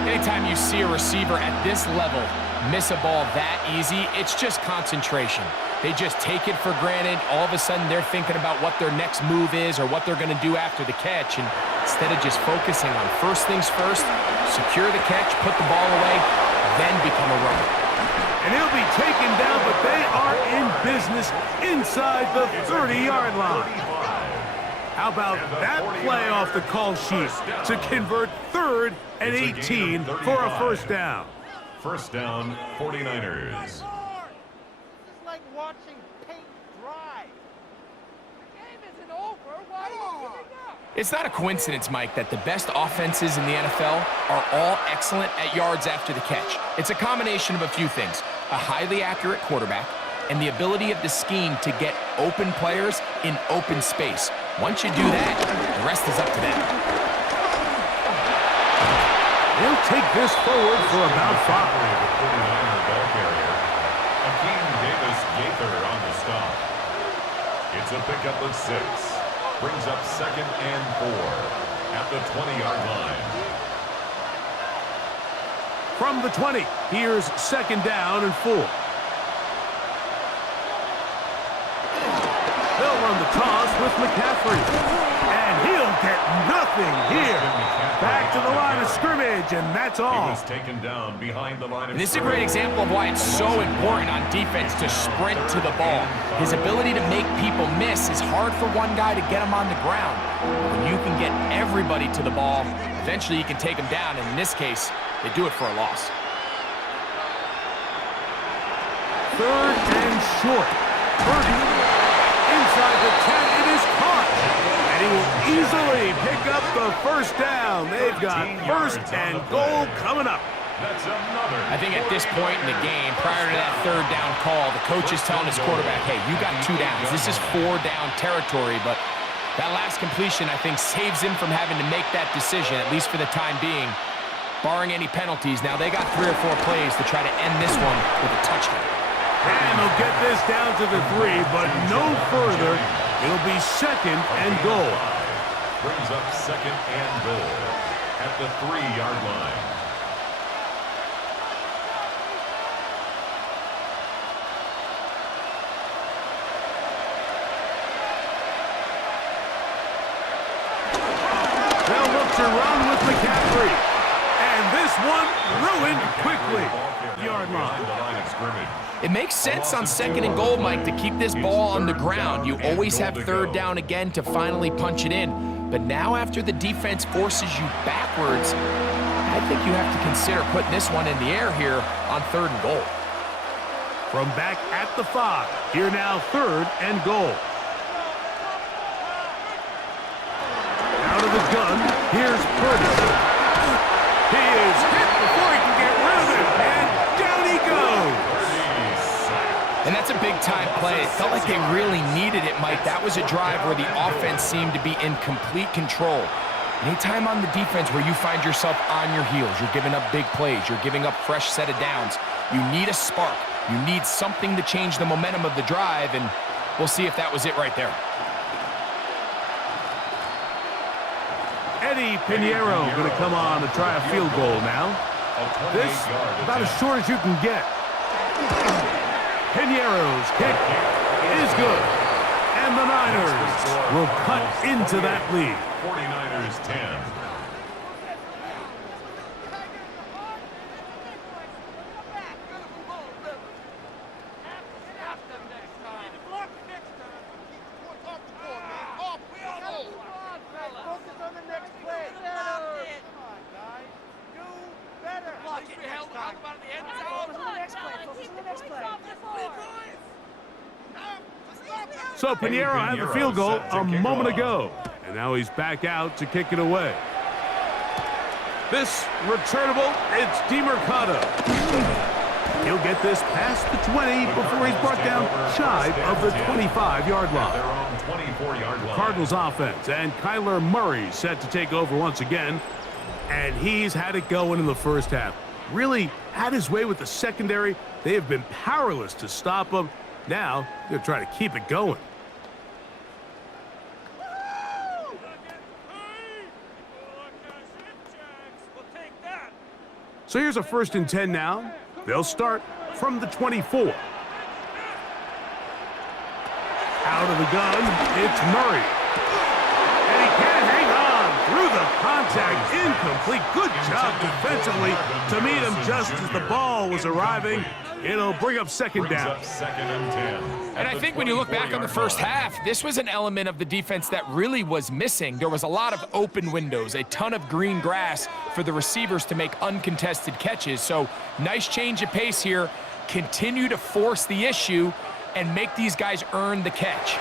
Anytime you see a receiver at this level miss a ball that easy, it's just concentration. They just take it for granted. All of a sudden, they're thinking about what their next move is or what they're going to do after the catch. And instead of just focusing on first things first, secure the catch, put the ball away, then become a runner. And he'll be taken down, but they are in business inside the 30-yard line. How about that play off the call sheet to convert 3rd and 18 for a first down? First down, 49ers. This is like watching paint dry. The game isn't over. Why are you giving up? It's not a coincidence, Mike, that the best offenses in the NFL are all excellent at yards after the catch. It's a combination of a few things: a highly accurate quarterback and the ability of the scheme to get open players in open space. Once you do that, the rest is up to them. They'll take this forward for about 5. The 49er ball carrier, Akeem Davis-Gaither on the stop. It's a pickup of 6. Brings up 2nd and 4 at the 20-yard line. From the 20, here's 2nd down and 4. They'll run the toss with McCaffrey. And he'll get nothing here. Back to the line of scrimmage, and that's all. He was taken down behind the line of This is a great example of why it's so important on defense to sprint to the ball. His ability to make people miss is hard for one guy to get him on the ground. When you can get everybody to the ball, eventually you can take them down, and in this case, they do it for a loss. 3rd and short. Purdy inside the 10. It is caught. And he will easily pick up the first down. They've got 1st and goal coming up. That's another. I think at this point in the game, prior to that 3rd down call, the coach is telling his quarterback, hey, you got 2 downs. This is 4 down territory, but that last completion, I think, saves him from having to make that decision, at least for the time being, barring any penalties. Now, they got 3 or 4 plays to try to end this one with a touchdown. And they'll get this down to the 3, but no further. It'll be 2nd and goal. Brings up 2nd and goal at the 3-yard line. They'll look to run with McCaffrey. And this one ruined quickly. Yard line. It makes sense on 2nd and goal, Mike, to keep this ball on the ground. You always have 3rd down again to finally punch it in. But now after the defense forces you backwards, I think you have to consider putting this one in the air here on 3rd and goal. From back at the 5. Here now 3rd and goal. Out of the gun, here's Purdy. He is hit before he can get rid of it, and down he goes. And that's a big-time play. It felt like they really needed it, Mike. That was a drive where the offense seemed to be in complete control. Anytime on the defense where you find yourself on your heels, you're giving up big plays, you're giving up fresh set of downs, you need a spark. You need something to change the momentum of the drive, and we'll see if that was it right there. Eddie Pinheiro going to come on to try a field goal now. This about as short as you can get. Pinheiro's kick is good. And the Niners will cut into that lead. 49ers 10. So Pinheiro had the field goal a moment ago, and now he's back out to kick it away. This returnable, it's DeMercado. He'll get this past the 20 before he's brought down shy of the 25-yard line. 24-yard line. Cardinals offense, and Kyler Murray set to take over once again, and he's had it going in the first half. Really had his way with the secondary. They have been powerless to stop him. Now they're trying to keep it going. So here's a 1st and 10 now. They'll start from the 24. Out of the gun, it's Murray. And he can't hang on through the contact. Incomplete. Good job defensively to meet him just as the ball was arriving. It'll bring up 2nd down. 2nd and 10. And I think when you look back on the first half, this was an element of the defense that really was missing. There was a lot of open windows, a ton of green grass for the receivers to make uncontested catches. So nice change of pace here. Continue to force the issue and make these guys earn the catch.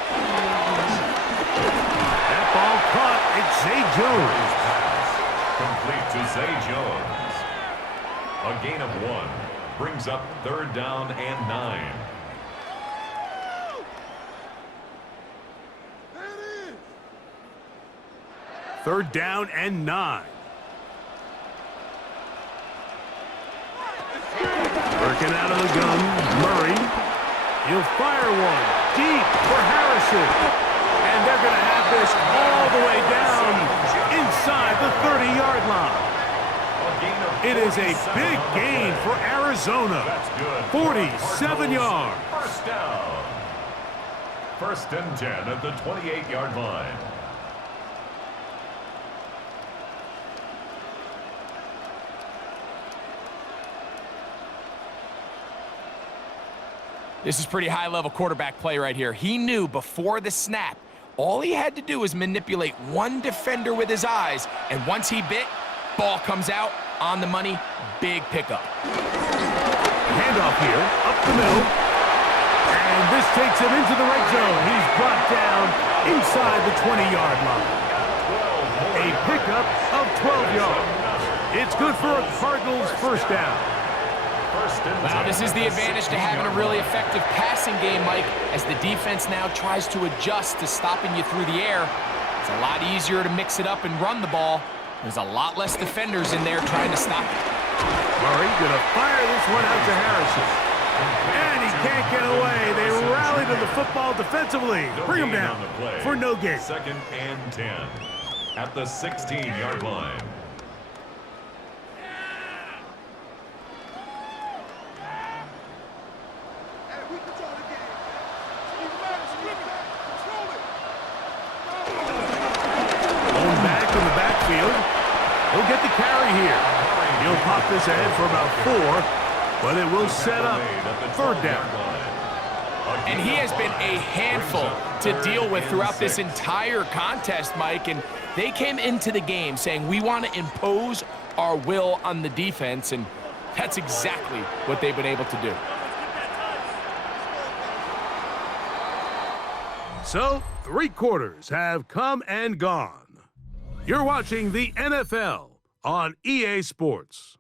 That ball caught. It's Zay Jones. Complete to Zay Jones. A gain of 1. Brings up 3rd down and 9. Third down and 9. Working out of the gun, Murray. He'll fire one deep for Harrison. And they're going to have this all the way down inside the 30-yard line. It is a big gain for Arizona. 47 yards. First down. 1st and 10 at the 28-yard line. This is pretty high-level quarterback play right here. He knew before the snap, all he had to do was manipulate one defender with his eyes, and once he bit, Ball comes out on the money. Big pickup. Handoff here, up the middle. And this takes him into the red zone. He's brought down inside the 20-yard line. A pickup of 12 yards. It's good for a Cardinals first down. Wow, this is the advantage to having a really effective passing game, Mike, as the defense now tries to adjust to stopping you through the air. It's a lot easier to mix it up and run the ball. There's a lot less defenders in there trying to stop it. Murray gonna fire this one out to Harrison. And he can't get away. They rally to the football defensively. Bring him down for no gain. 2nd and 10 at the 16-yard line. Going back in the backfield. He'll get the carry here. He'll pop this ahead for about 4, but it will set up 3rd down. And he has been a handful to deal with throughout this entire contest, Mike. And they came into the game saying, we want to impose our will on the defense. And that's exactly what they've been able to do. So, 3 quarters have come and gone. You're watching the NFL on EA Sports.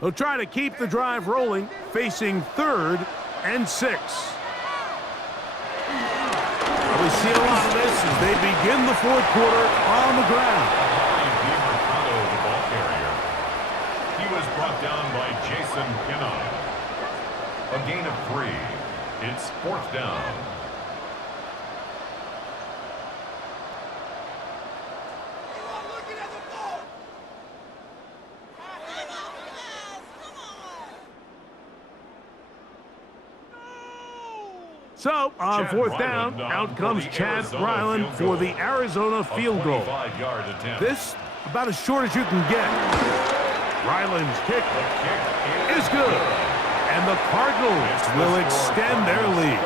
They'll try to keep the drive rolling, facing 3rd and 6. We see a lot of this as they begin the 4th quarter on the ground. The ball carrier. He was brought down by Jason Pinnock. A gain of 3. It's 4th down. So, on 4th down, out comes Chad Ryland for the Arizona field goal. This, about as short as you can get. Ryland's kick is good. And the Cardinals will extend their lead.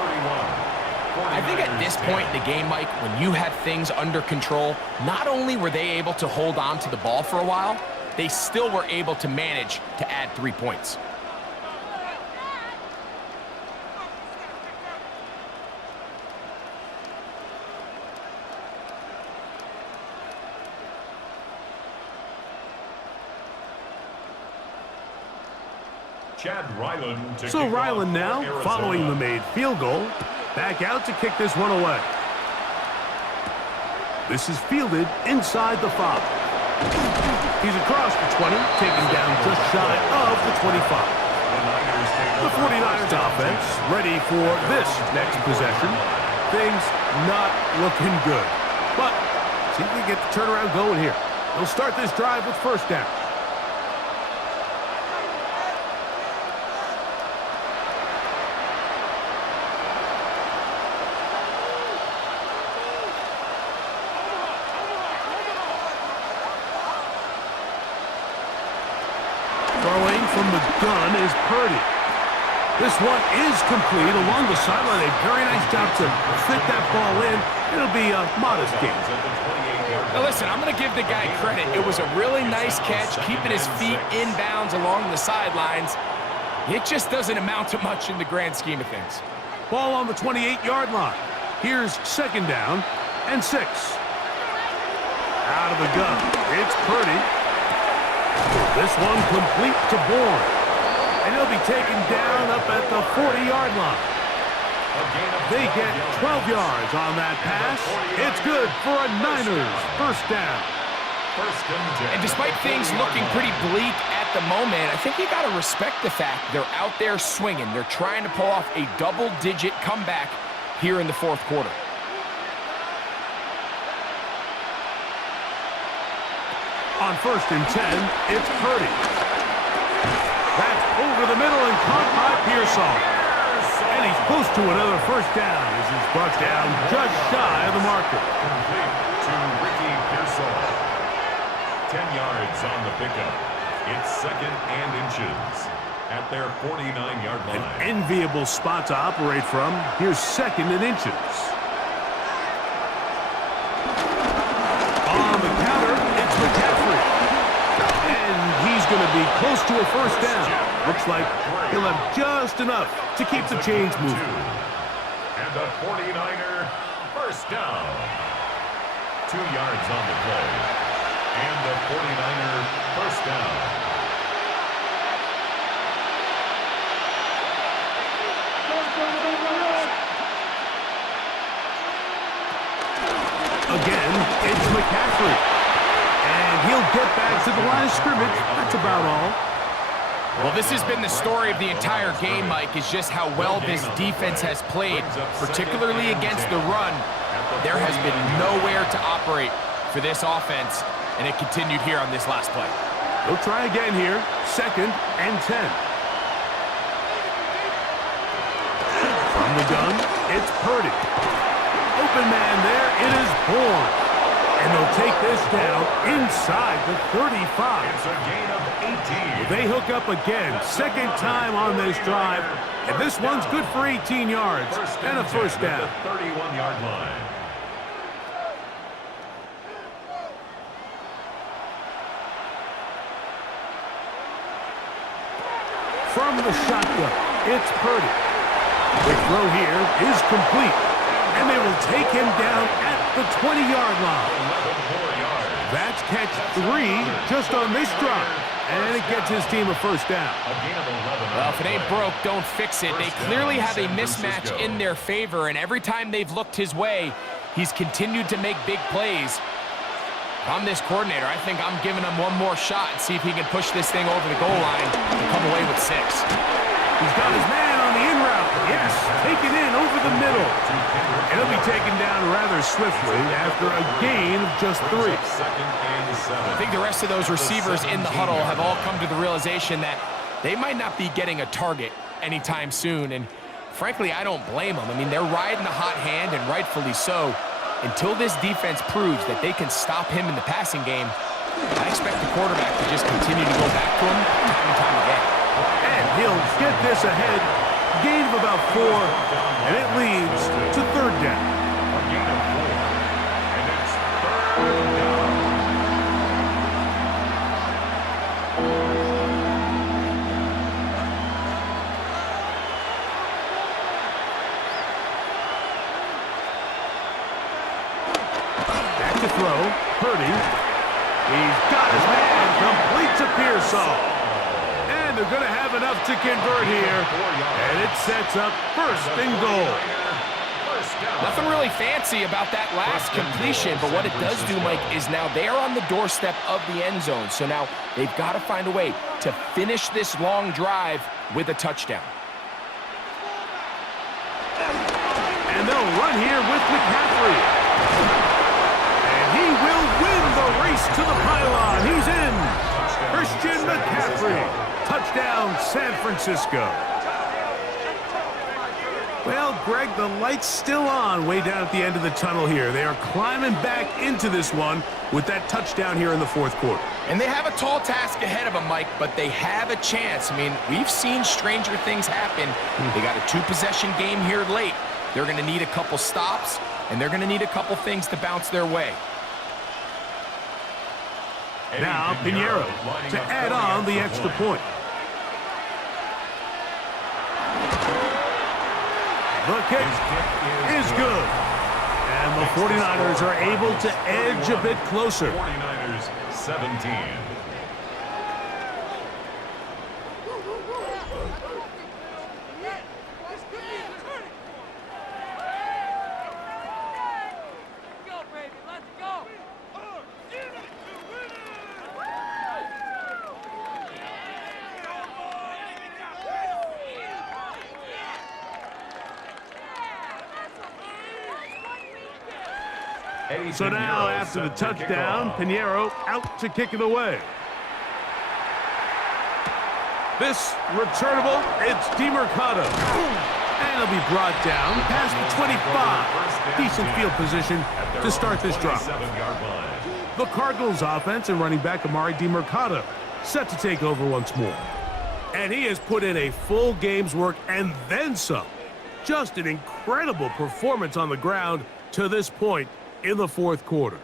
I think at this point in the game, Mike, when you have things under control, not only were they able to hold on to the ball for a while, they still were able to manage to add 3 points. So Ryland now, following the made field goal, back out to kick this one away. This is fielded inside the 5. He's across the 20, taken down just shy of the 25. The 49ers offense ready for this next possession. Things not looking good. But see if we get the turnaround going here. They'll start this drive with 1st down. Throwing from the gun is Purdy. This one is complete along the sideline. A very nice job to fit that ball in. It'll be a modest gain. Now listen, I'm going to give the guy credit. It was a really nice catch, keeping his feet inbounds along the sidelines. It just doesn't amount to much in the grand scheme of things. Ball on the 28-yard line. Here's 2nd down and 6. Out of the gun, it's Purdy. This one complete to Bourne. And he'll be taken down up at the 40-yard line. They get 12 yards on that pass. It's good for a Niners first down. And despite things looking pretty bleak at the moment, I think you got to respect the fact they're out there swinging. They're trying to pull off a double-digit comeback here in the 4th quarter. On 1st and 10, it's Purdy. That's over the middle and caught by Pearsall. And he's close to another first down as he's brought down just shy of the marker. Complete to Ricky Pearsall. 10 yards on the pickup. It's 2nd and inches at their 49-yard line. An enviable spot to operate from. Here's 2nd and inches. On the counter, it's McCaffrey. And he's going to be close to a first down. Looks like he'll have just enough to keep the chains moving. And the 49er first down. 2 yards on the play. And the 49er first down. Again, it's McCaffrey. And he'll get back to the line of scrimmage. That's about all. Well, this has been the story of the entire game, Mike, is just how well this defense has played, particularly against the run. There has been nowhere to operate for this offense, and it continued here on this last play. They'll try again here. 2nd and 10. From the gun, it's Purdy. Open man there, it is Bourne. And they'll take this down inside the 35. It's a gain of 18. They hook up again, 2nd time on this drive. And this one's good for 18 yards and a first down. At the 31-yard line. From the shotgun, it's Purdy. The throw here is complete. And they will take him down at the 20-yard line. That's catch 3 just on this drive. And it gets his team a first down. Well, if it ain't broke, don't fix it. They clearly have a mismatch in their favor, and every time they've looked his way, he's continued to make big plays. If I'm this coordinator, I think I'm giving him one more shot and see if he can push this thing over the goal line and come away with 6. He's got his man on the in route. Yes, take it in over the middle. And he'll be taken down rather swiftly after a gain of just 3. I think the rest of those receivers in the huddle have all come to the realization that they might not be getting a target anytime soon. And frankly, I don't blame them. I mean, they're riding the hot hand, and rightfully so. Until this defense proves that they can stop him in the passing game, I expect the quarterback to just continue to go back to him time and time again. And he'll get this ahead. Gain of about 4, and it leads to 3rd down. A gain of 4, and it's 3rd down. Back to throw. Purdy. He's got his man. Complete to Pearsall. And they're going to have enough to convert here. And it sets up 1st and goal. Nothing really fancy about that last completion, but what it does do, Mike, is now they're on the doorstep of the end zone. So now they've got to find a way to finish this long drive with a touchdown. And they'll run here with McCaffrey. And he will win the race to the pylon. He's in. Christian McCaffrey. Touchdown, San Francisco. Well, Greg, the light's still on way down at the end of the tunnel here. They are climbing back into this one with that touchdown here in the 4th quarter. And they have a tall task ahead of them, Mike, but they have a chance. I mean, we've seen stranger things happen. They got a 2-possession game here late. They're going to need a couple stops, and they're going to need a couple things to bounce their way. Now, Pinheiro to add on the extra point. The kick is good. And the 49ers are able to edge a bit closer. 49ers 17. So now, after the touchdown, Pinheiro out to kick it away. This returnable, it's DeMercado. And he'll be brought down past the 25. Decent field position to start this drive. The Cardinals offense and running back Amari DeMercado set to take over once more. And he has put in a full game's work and then some. Just an incredible performance on the ground to this point in the fourth quarter.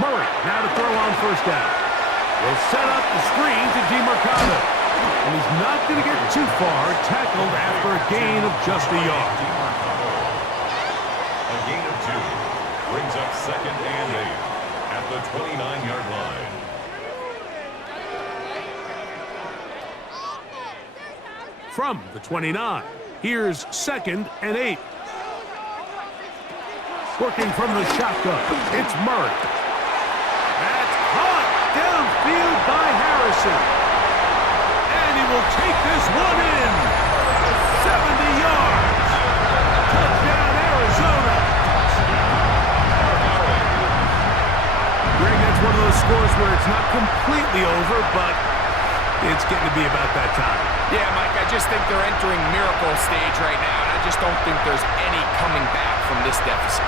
Murray now to throw on first down. Will set up the screen to DeMercado. And he's not going to get too far, tackled after a gain of just a yard. A gain of 2 brings up 2nd and 8 at the 29-yard line. From the 29, here's 2nd and 8. Working from the shotgun, it's Murray. That's caught downfield by Harrison. And he will take this one in. 70 yards. Touchdown, Arizona. Greg, that's one of those scores where it's not completely over, but it's getting to be about that time. Yeah, Mike, I just think they're entering miracle stage right now, and I just don't think there's any coming back from this deficit.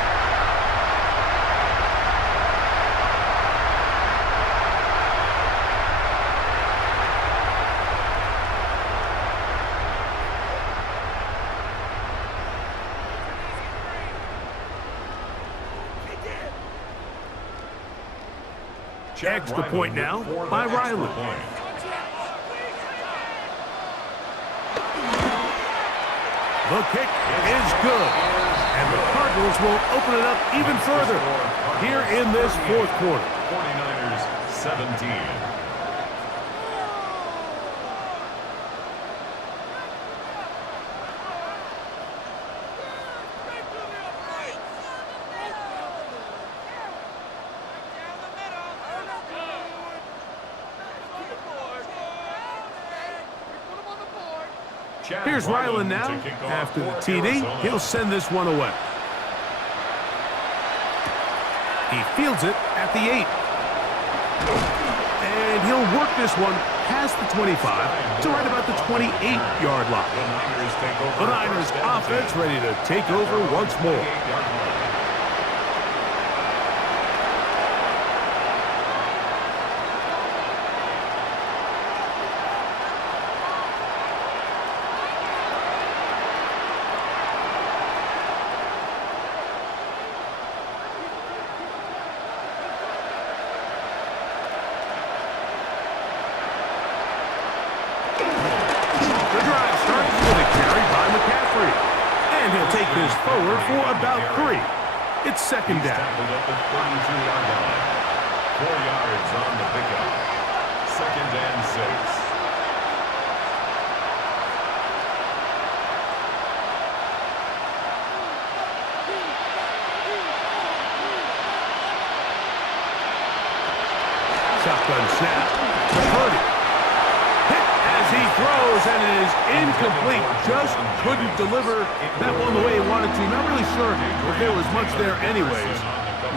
Extra point now by Riley. The kick is good. And the Cardinals will open it up even further here in this fourth quarter. 49ers 17. Here's Ryland now. After the TD, he'll send this one away. He fields it at the 8. And he'll work this one past the 25 to right about the 28-yard line. The Niners offense ready to take over once more. Forward for about 3. It's second down. At the 32-yard line. 4 yards on the pickup. 2nd and 6. Shotgun snap to Purdy. Hit as he throws, and it is incomplete. Just couldn't deliver that one the way he wanted to. Not really sure if there was much there anyways.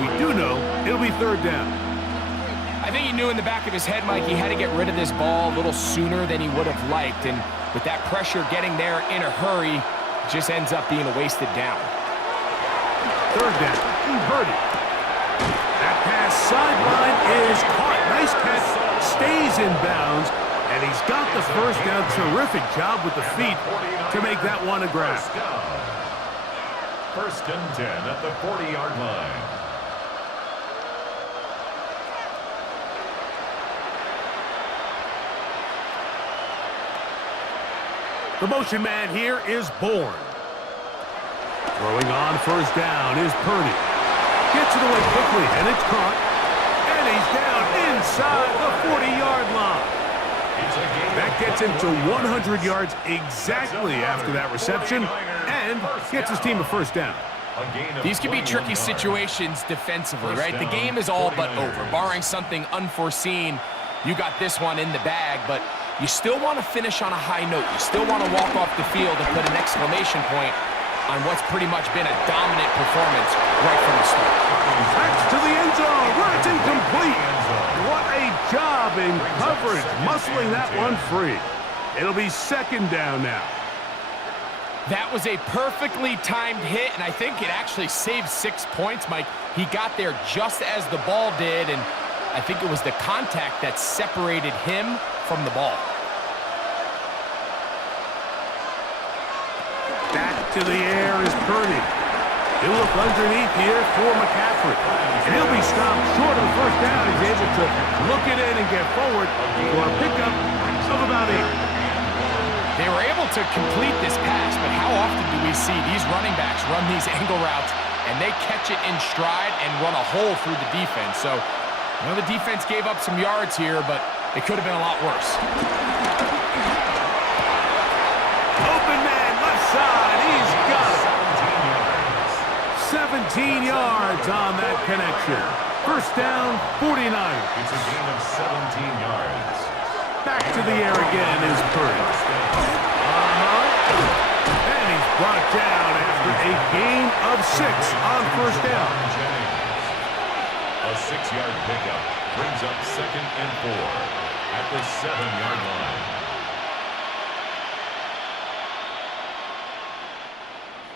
We do know it'll be third down. I think he knew in the back of his head, Mike, he had to get rid of this ball a little sooner than he would have liked. And with that pressure getting there in a hurry, it just ends up being a wasted down. Third down. Purdy. That pass sideline is caught. Nice catch. Stays in bounds. And he's got the first down. Terrific job with the feet to make that one a grab. First and 10 at the 40-yard line. The motion man here is Bourne. Throwing on first down is Purdy. Gets it away quickly, and it's caught. And he's down inside the 40-yard line. That gets him to 100 yards exactly after that reception and gets his team a first down. These can be tricky situations defensively, right? The game is all but over. Barring something unforeseen, you got this one in the bag, but you still want to finish on a high note. You still want to walk off the field and put an exclamation point on what's pretty much been a dominant performance right from the start. That's to the end zone, where it's incomplete. What a job in coverage, muscling that one free. It'll be second down now. That was a perfectly timed hit, and I think it actually saved 6 points, Mike. He got there just as the ball did, and I think it was the contact that separated him from the ball. Back to the air is Purdy. He'll look underneath here for McCaffrey. And he'll be stopped short of the first down. He's able to look it in and get forward for a pickup of about 8. They were able to complete this pass, but how often do we see these running backs run these angle routes and they catch it in stride and run a hole through the defense? So, I know the defense gave up some yards here, but it could have been a lot worse. Open man, left side, he's got it. 17 yards on that connection. First down, 49. It's a gain of 17 yards. Back to the air again is Purdy. And he's brought down after a gain of 6 on first down. A 6-yard pickup brings up 2nd and 4 at the 7-yard line.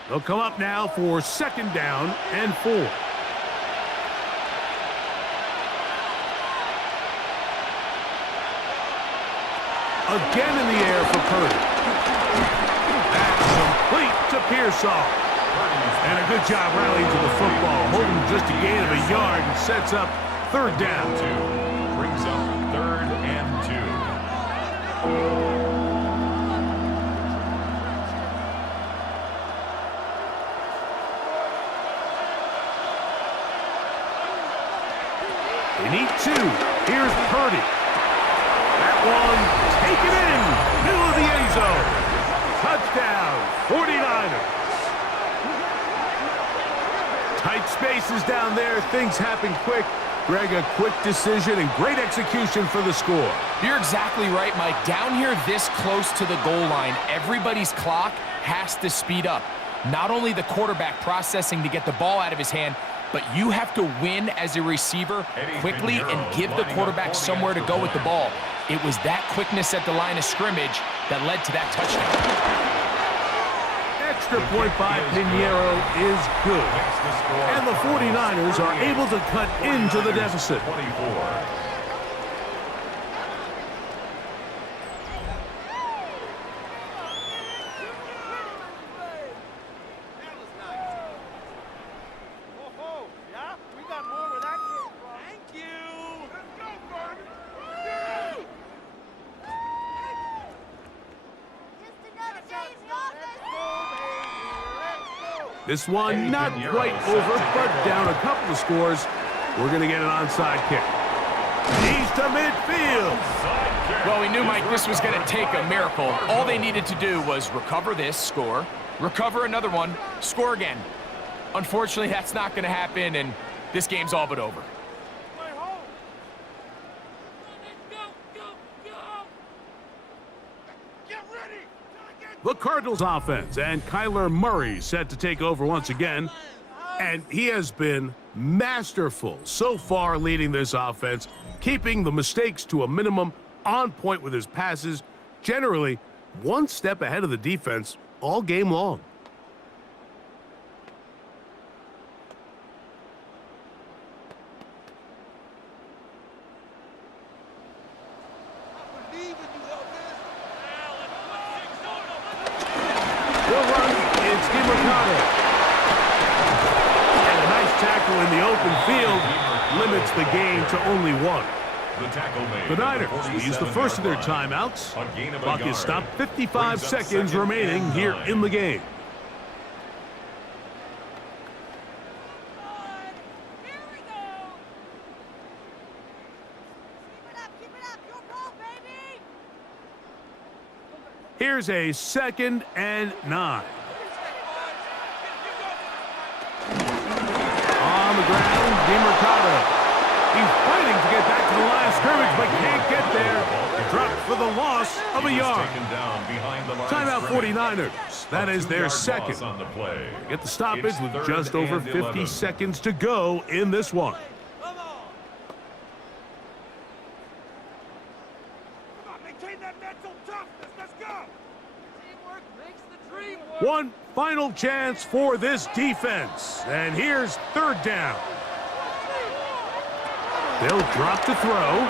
They'll come up now for 2nd down and 4. Again in the air for Purdy. That's complete to Pearsall. And a good job rallying to the football, holding just a gain of a yard and sets up 3rd down. Brings up 3rd and 2. They need 2. Here's Purdy. That one, take it in, middle of the end zone. Touchdown, 49ers. Tight spaces down there, things happen quick. Greg, a quick decision and great execution for the score. You're exactly right, Mike. Down here this close to the goal line, everybody's clock has to speed up. Not only the quarterback processing to get the ball out of his hand, but you have to win as a receiver quickly and give the quarterback somewhere to go with the ball. It was that quickness at the line of scrimmage that led to that touchdown. Extra point by Pinheiro is good. And the 49ers are able to cut into the deficit. 24. This one not quite over, but down a couple of scores. We're going to get an onside kick. He's to midfield. Well, we knew, Mike, this was going to take a miracle. All they needed to do was recover this, score, recover another one, score again. Unfortunately, that's not going to happen, and this game's all but over. The Cardinals offense and Kyler Murray set to take over once again. And he has been masterful so far leading this offense, keeping the mistakes to a minimum, on point with his passes, generally one step ahead of the defense all game long. In the open field limits the game to only 1. The Niners will use the first of their timeouts. Clock is stopped, 55 seconds remaining here in the game. Here's a 2nd and 9. On the ground, DeMarcado. He's fighting to get back to the line of scrimmage, but can't get there. Dropped for the loss of a yard. Timeout 49ers. That is their second. Get the stoppage with just over 50 seconds to go in this one. One final chance for this defense. And here's third down. They'll drop to throw.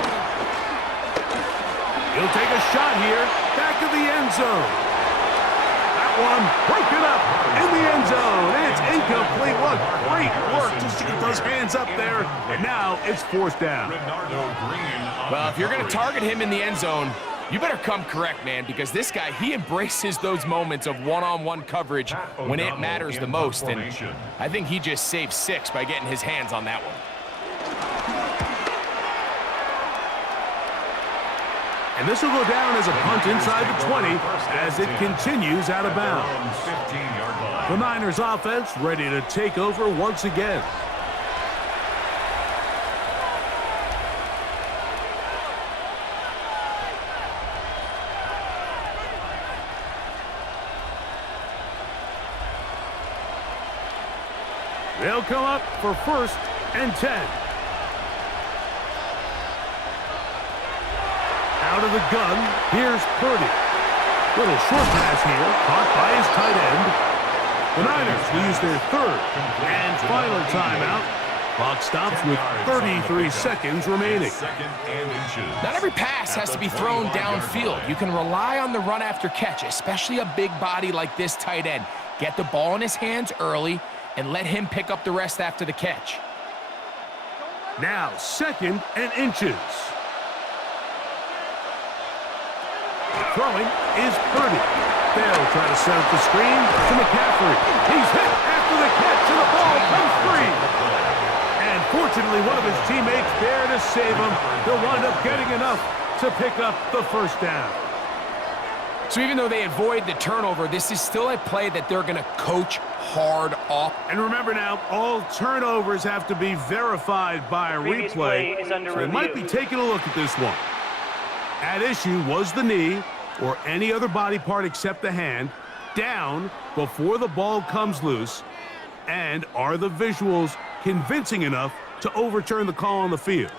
He'll take a shot here. Back to the end zone. That one broken up in the end zone. It's incomplete. What great work just to get those hands up there. And now it's fourth down. Well, if you're going to target him in the end zone, you better come correct, man, because this guy, he embraces those moments of one-on-one coverage when it matters the most, and I think he just saved 6 by getting his hands on that one. And this will go down as a punt inside the 20 as it continues out of bounds. The Niners offense ready to take over once again. They'll come up for 1st and 10. Out of the gun, here's Purdy. Little short pass here, caught by his tight end. The Niners will use their 3rd and final timeout. Clock stops with 33 seconds remaining. Not every pass has to be thrown downfield. You can rely on the run after catch, especially a big body like this tight end. Get the ball in his hands early and let him pick up the rest after the catch. Now 2nd and inches. Throwing is Purdy. They'll try to set up the screen to McCaffrey. He's hit after the catch and the ball comes free. And fortunately, one of his teammates there to save him. They'll wind up getting enough to pick up the 1st down. So even though they avoid the turnover, this is still a play that they're going to coach hard off. And remember now, all turnovers have to be verified by a replay. So they might be taking a look at this one. At issue was the knee or any other body part except the hand down before the ball comes loose. And are the visuals convincing enough to overturn the call on the field?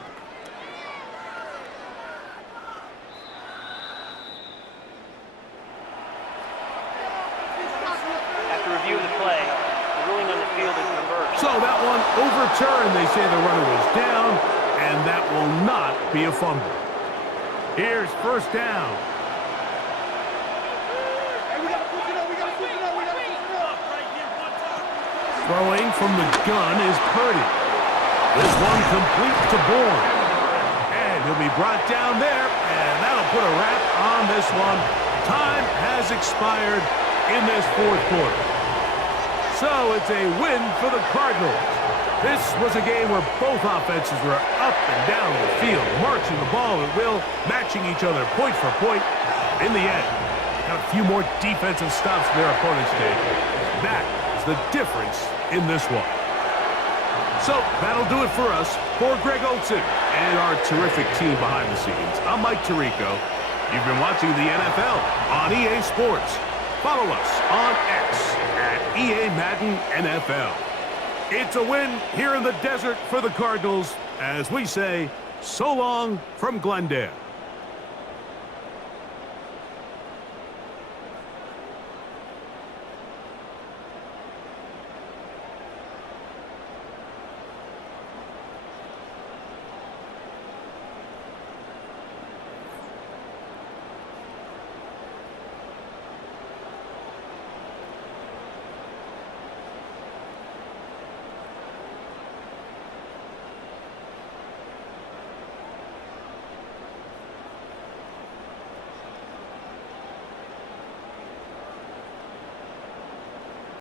So that one overturned. They say the runner was down, and that will not be a fumble. Here's 1st down. Throwing from the gun is Purdy. This one complete to Bourne. And he'll be brought down there, and that'll put a wrap on this one. Time has expired in this 4th quarter. So it's a win for the Cardinals. This was a game where both offenses were up and down the field, marching the ball at will, matching each other point for point. In the end, got a few more defensive stops than their opponents did. That is the difference in this one. So that'll do it for us. For Greg Olsen and our terrific team behind the scenes, I'm Mike Tirico. You've been watching the NFL on EA Sports. Follow us on X at EA Madden NFL. It's a win here in the desert for the Cardinals as we say so long from Glendale.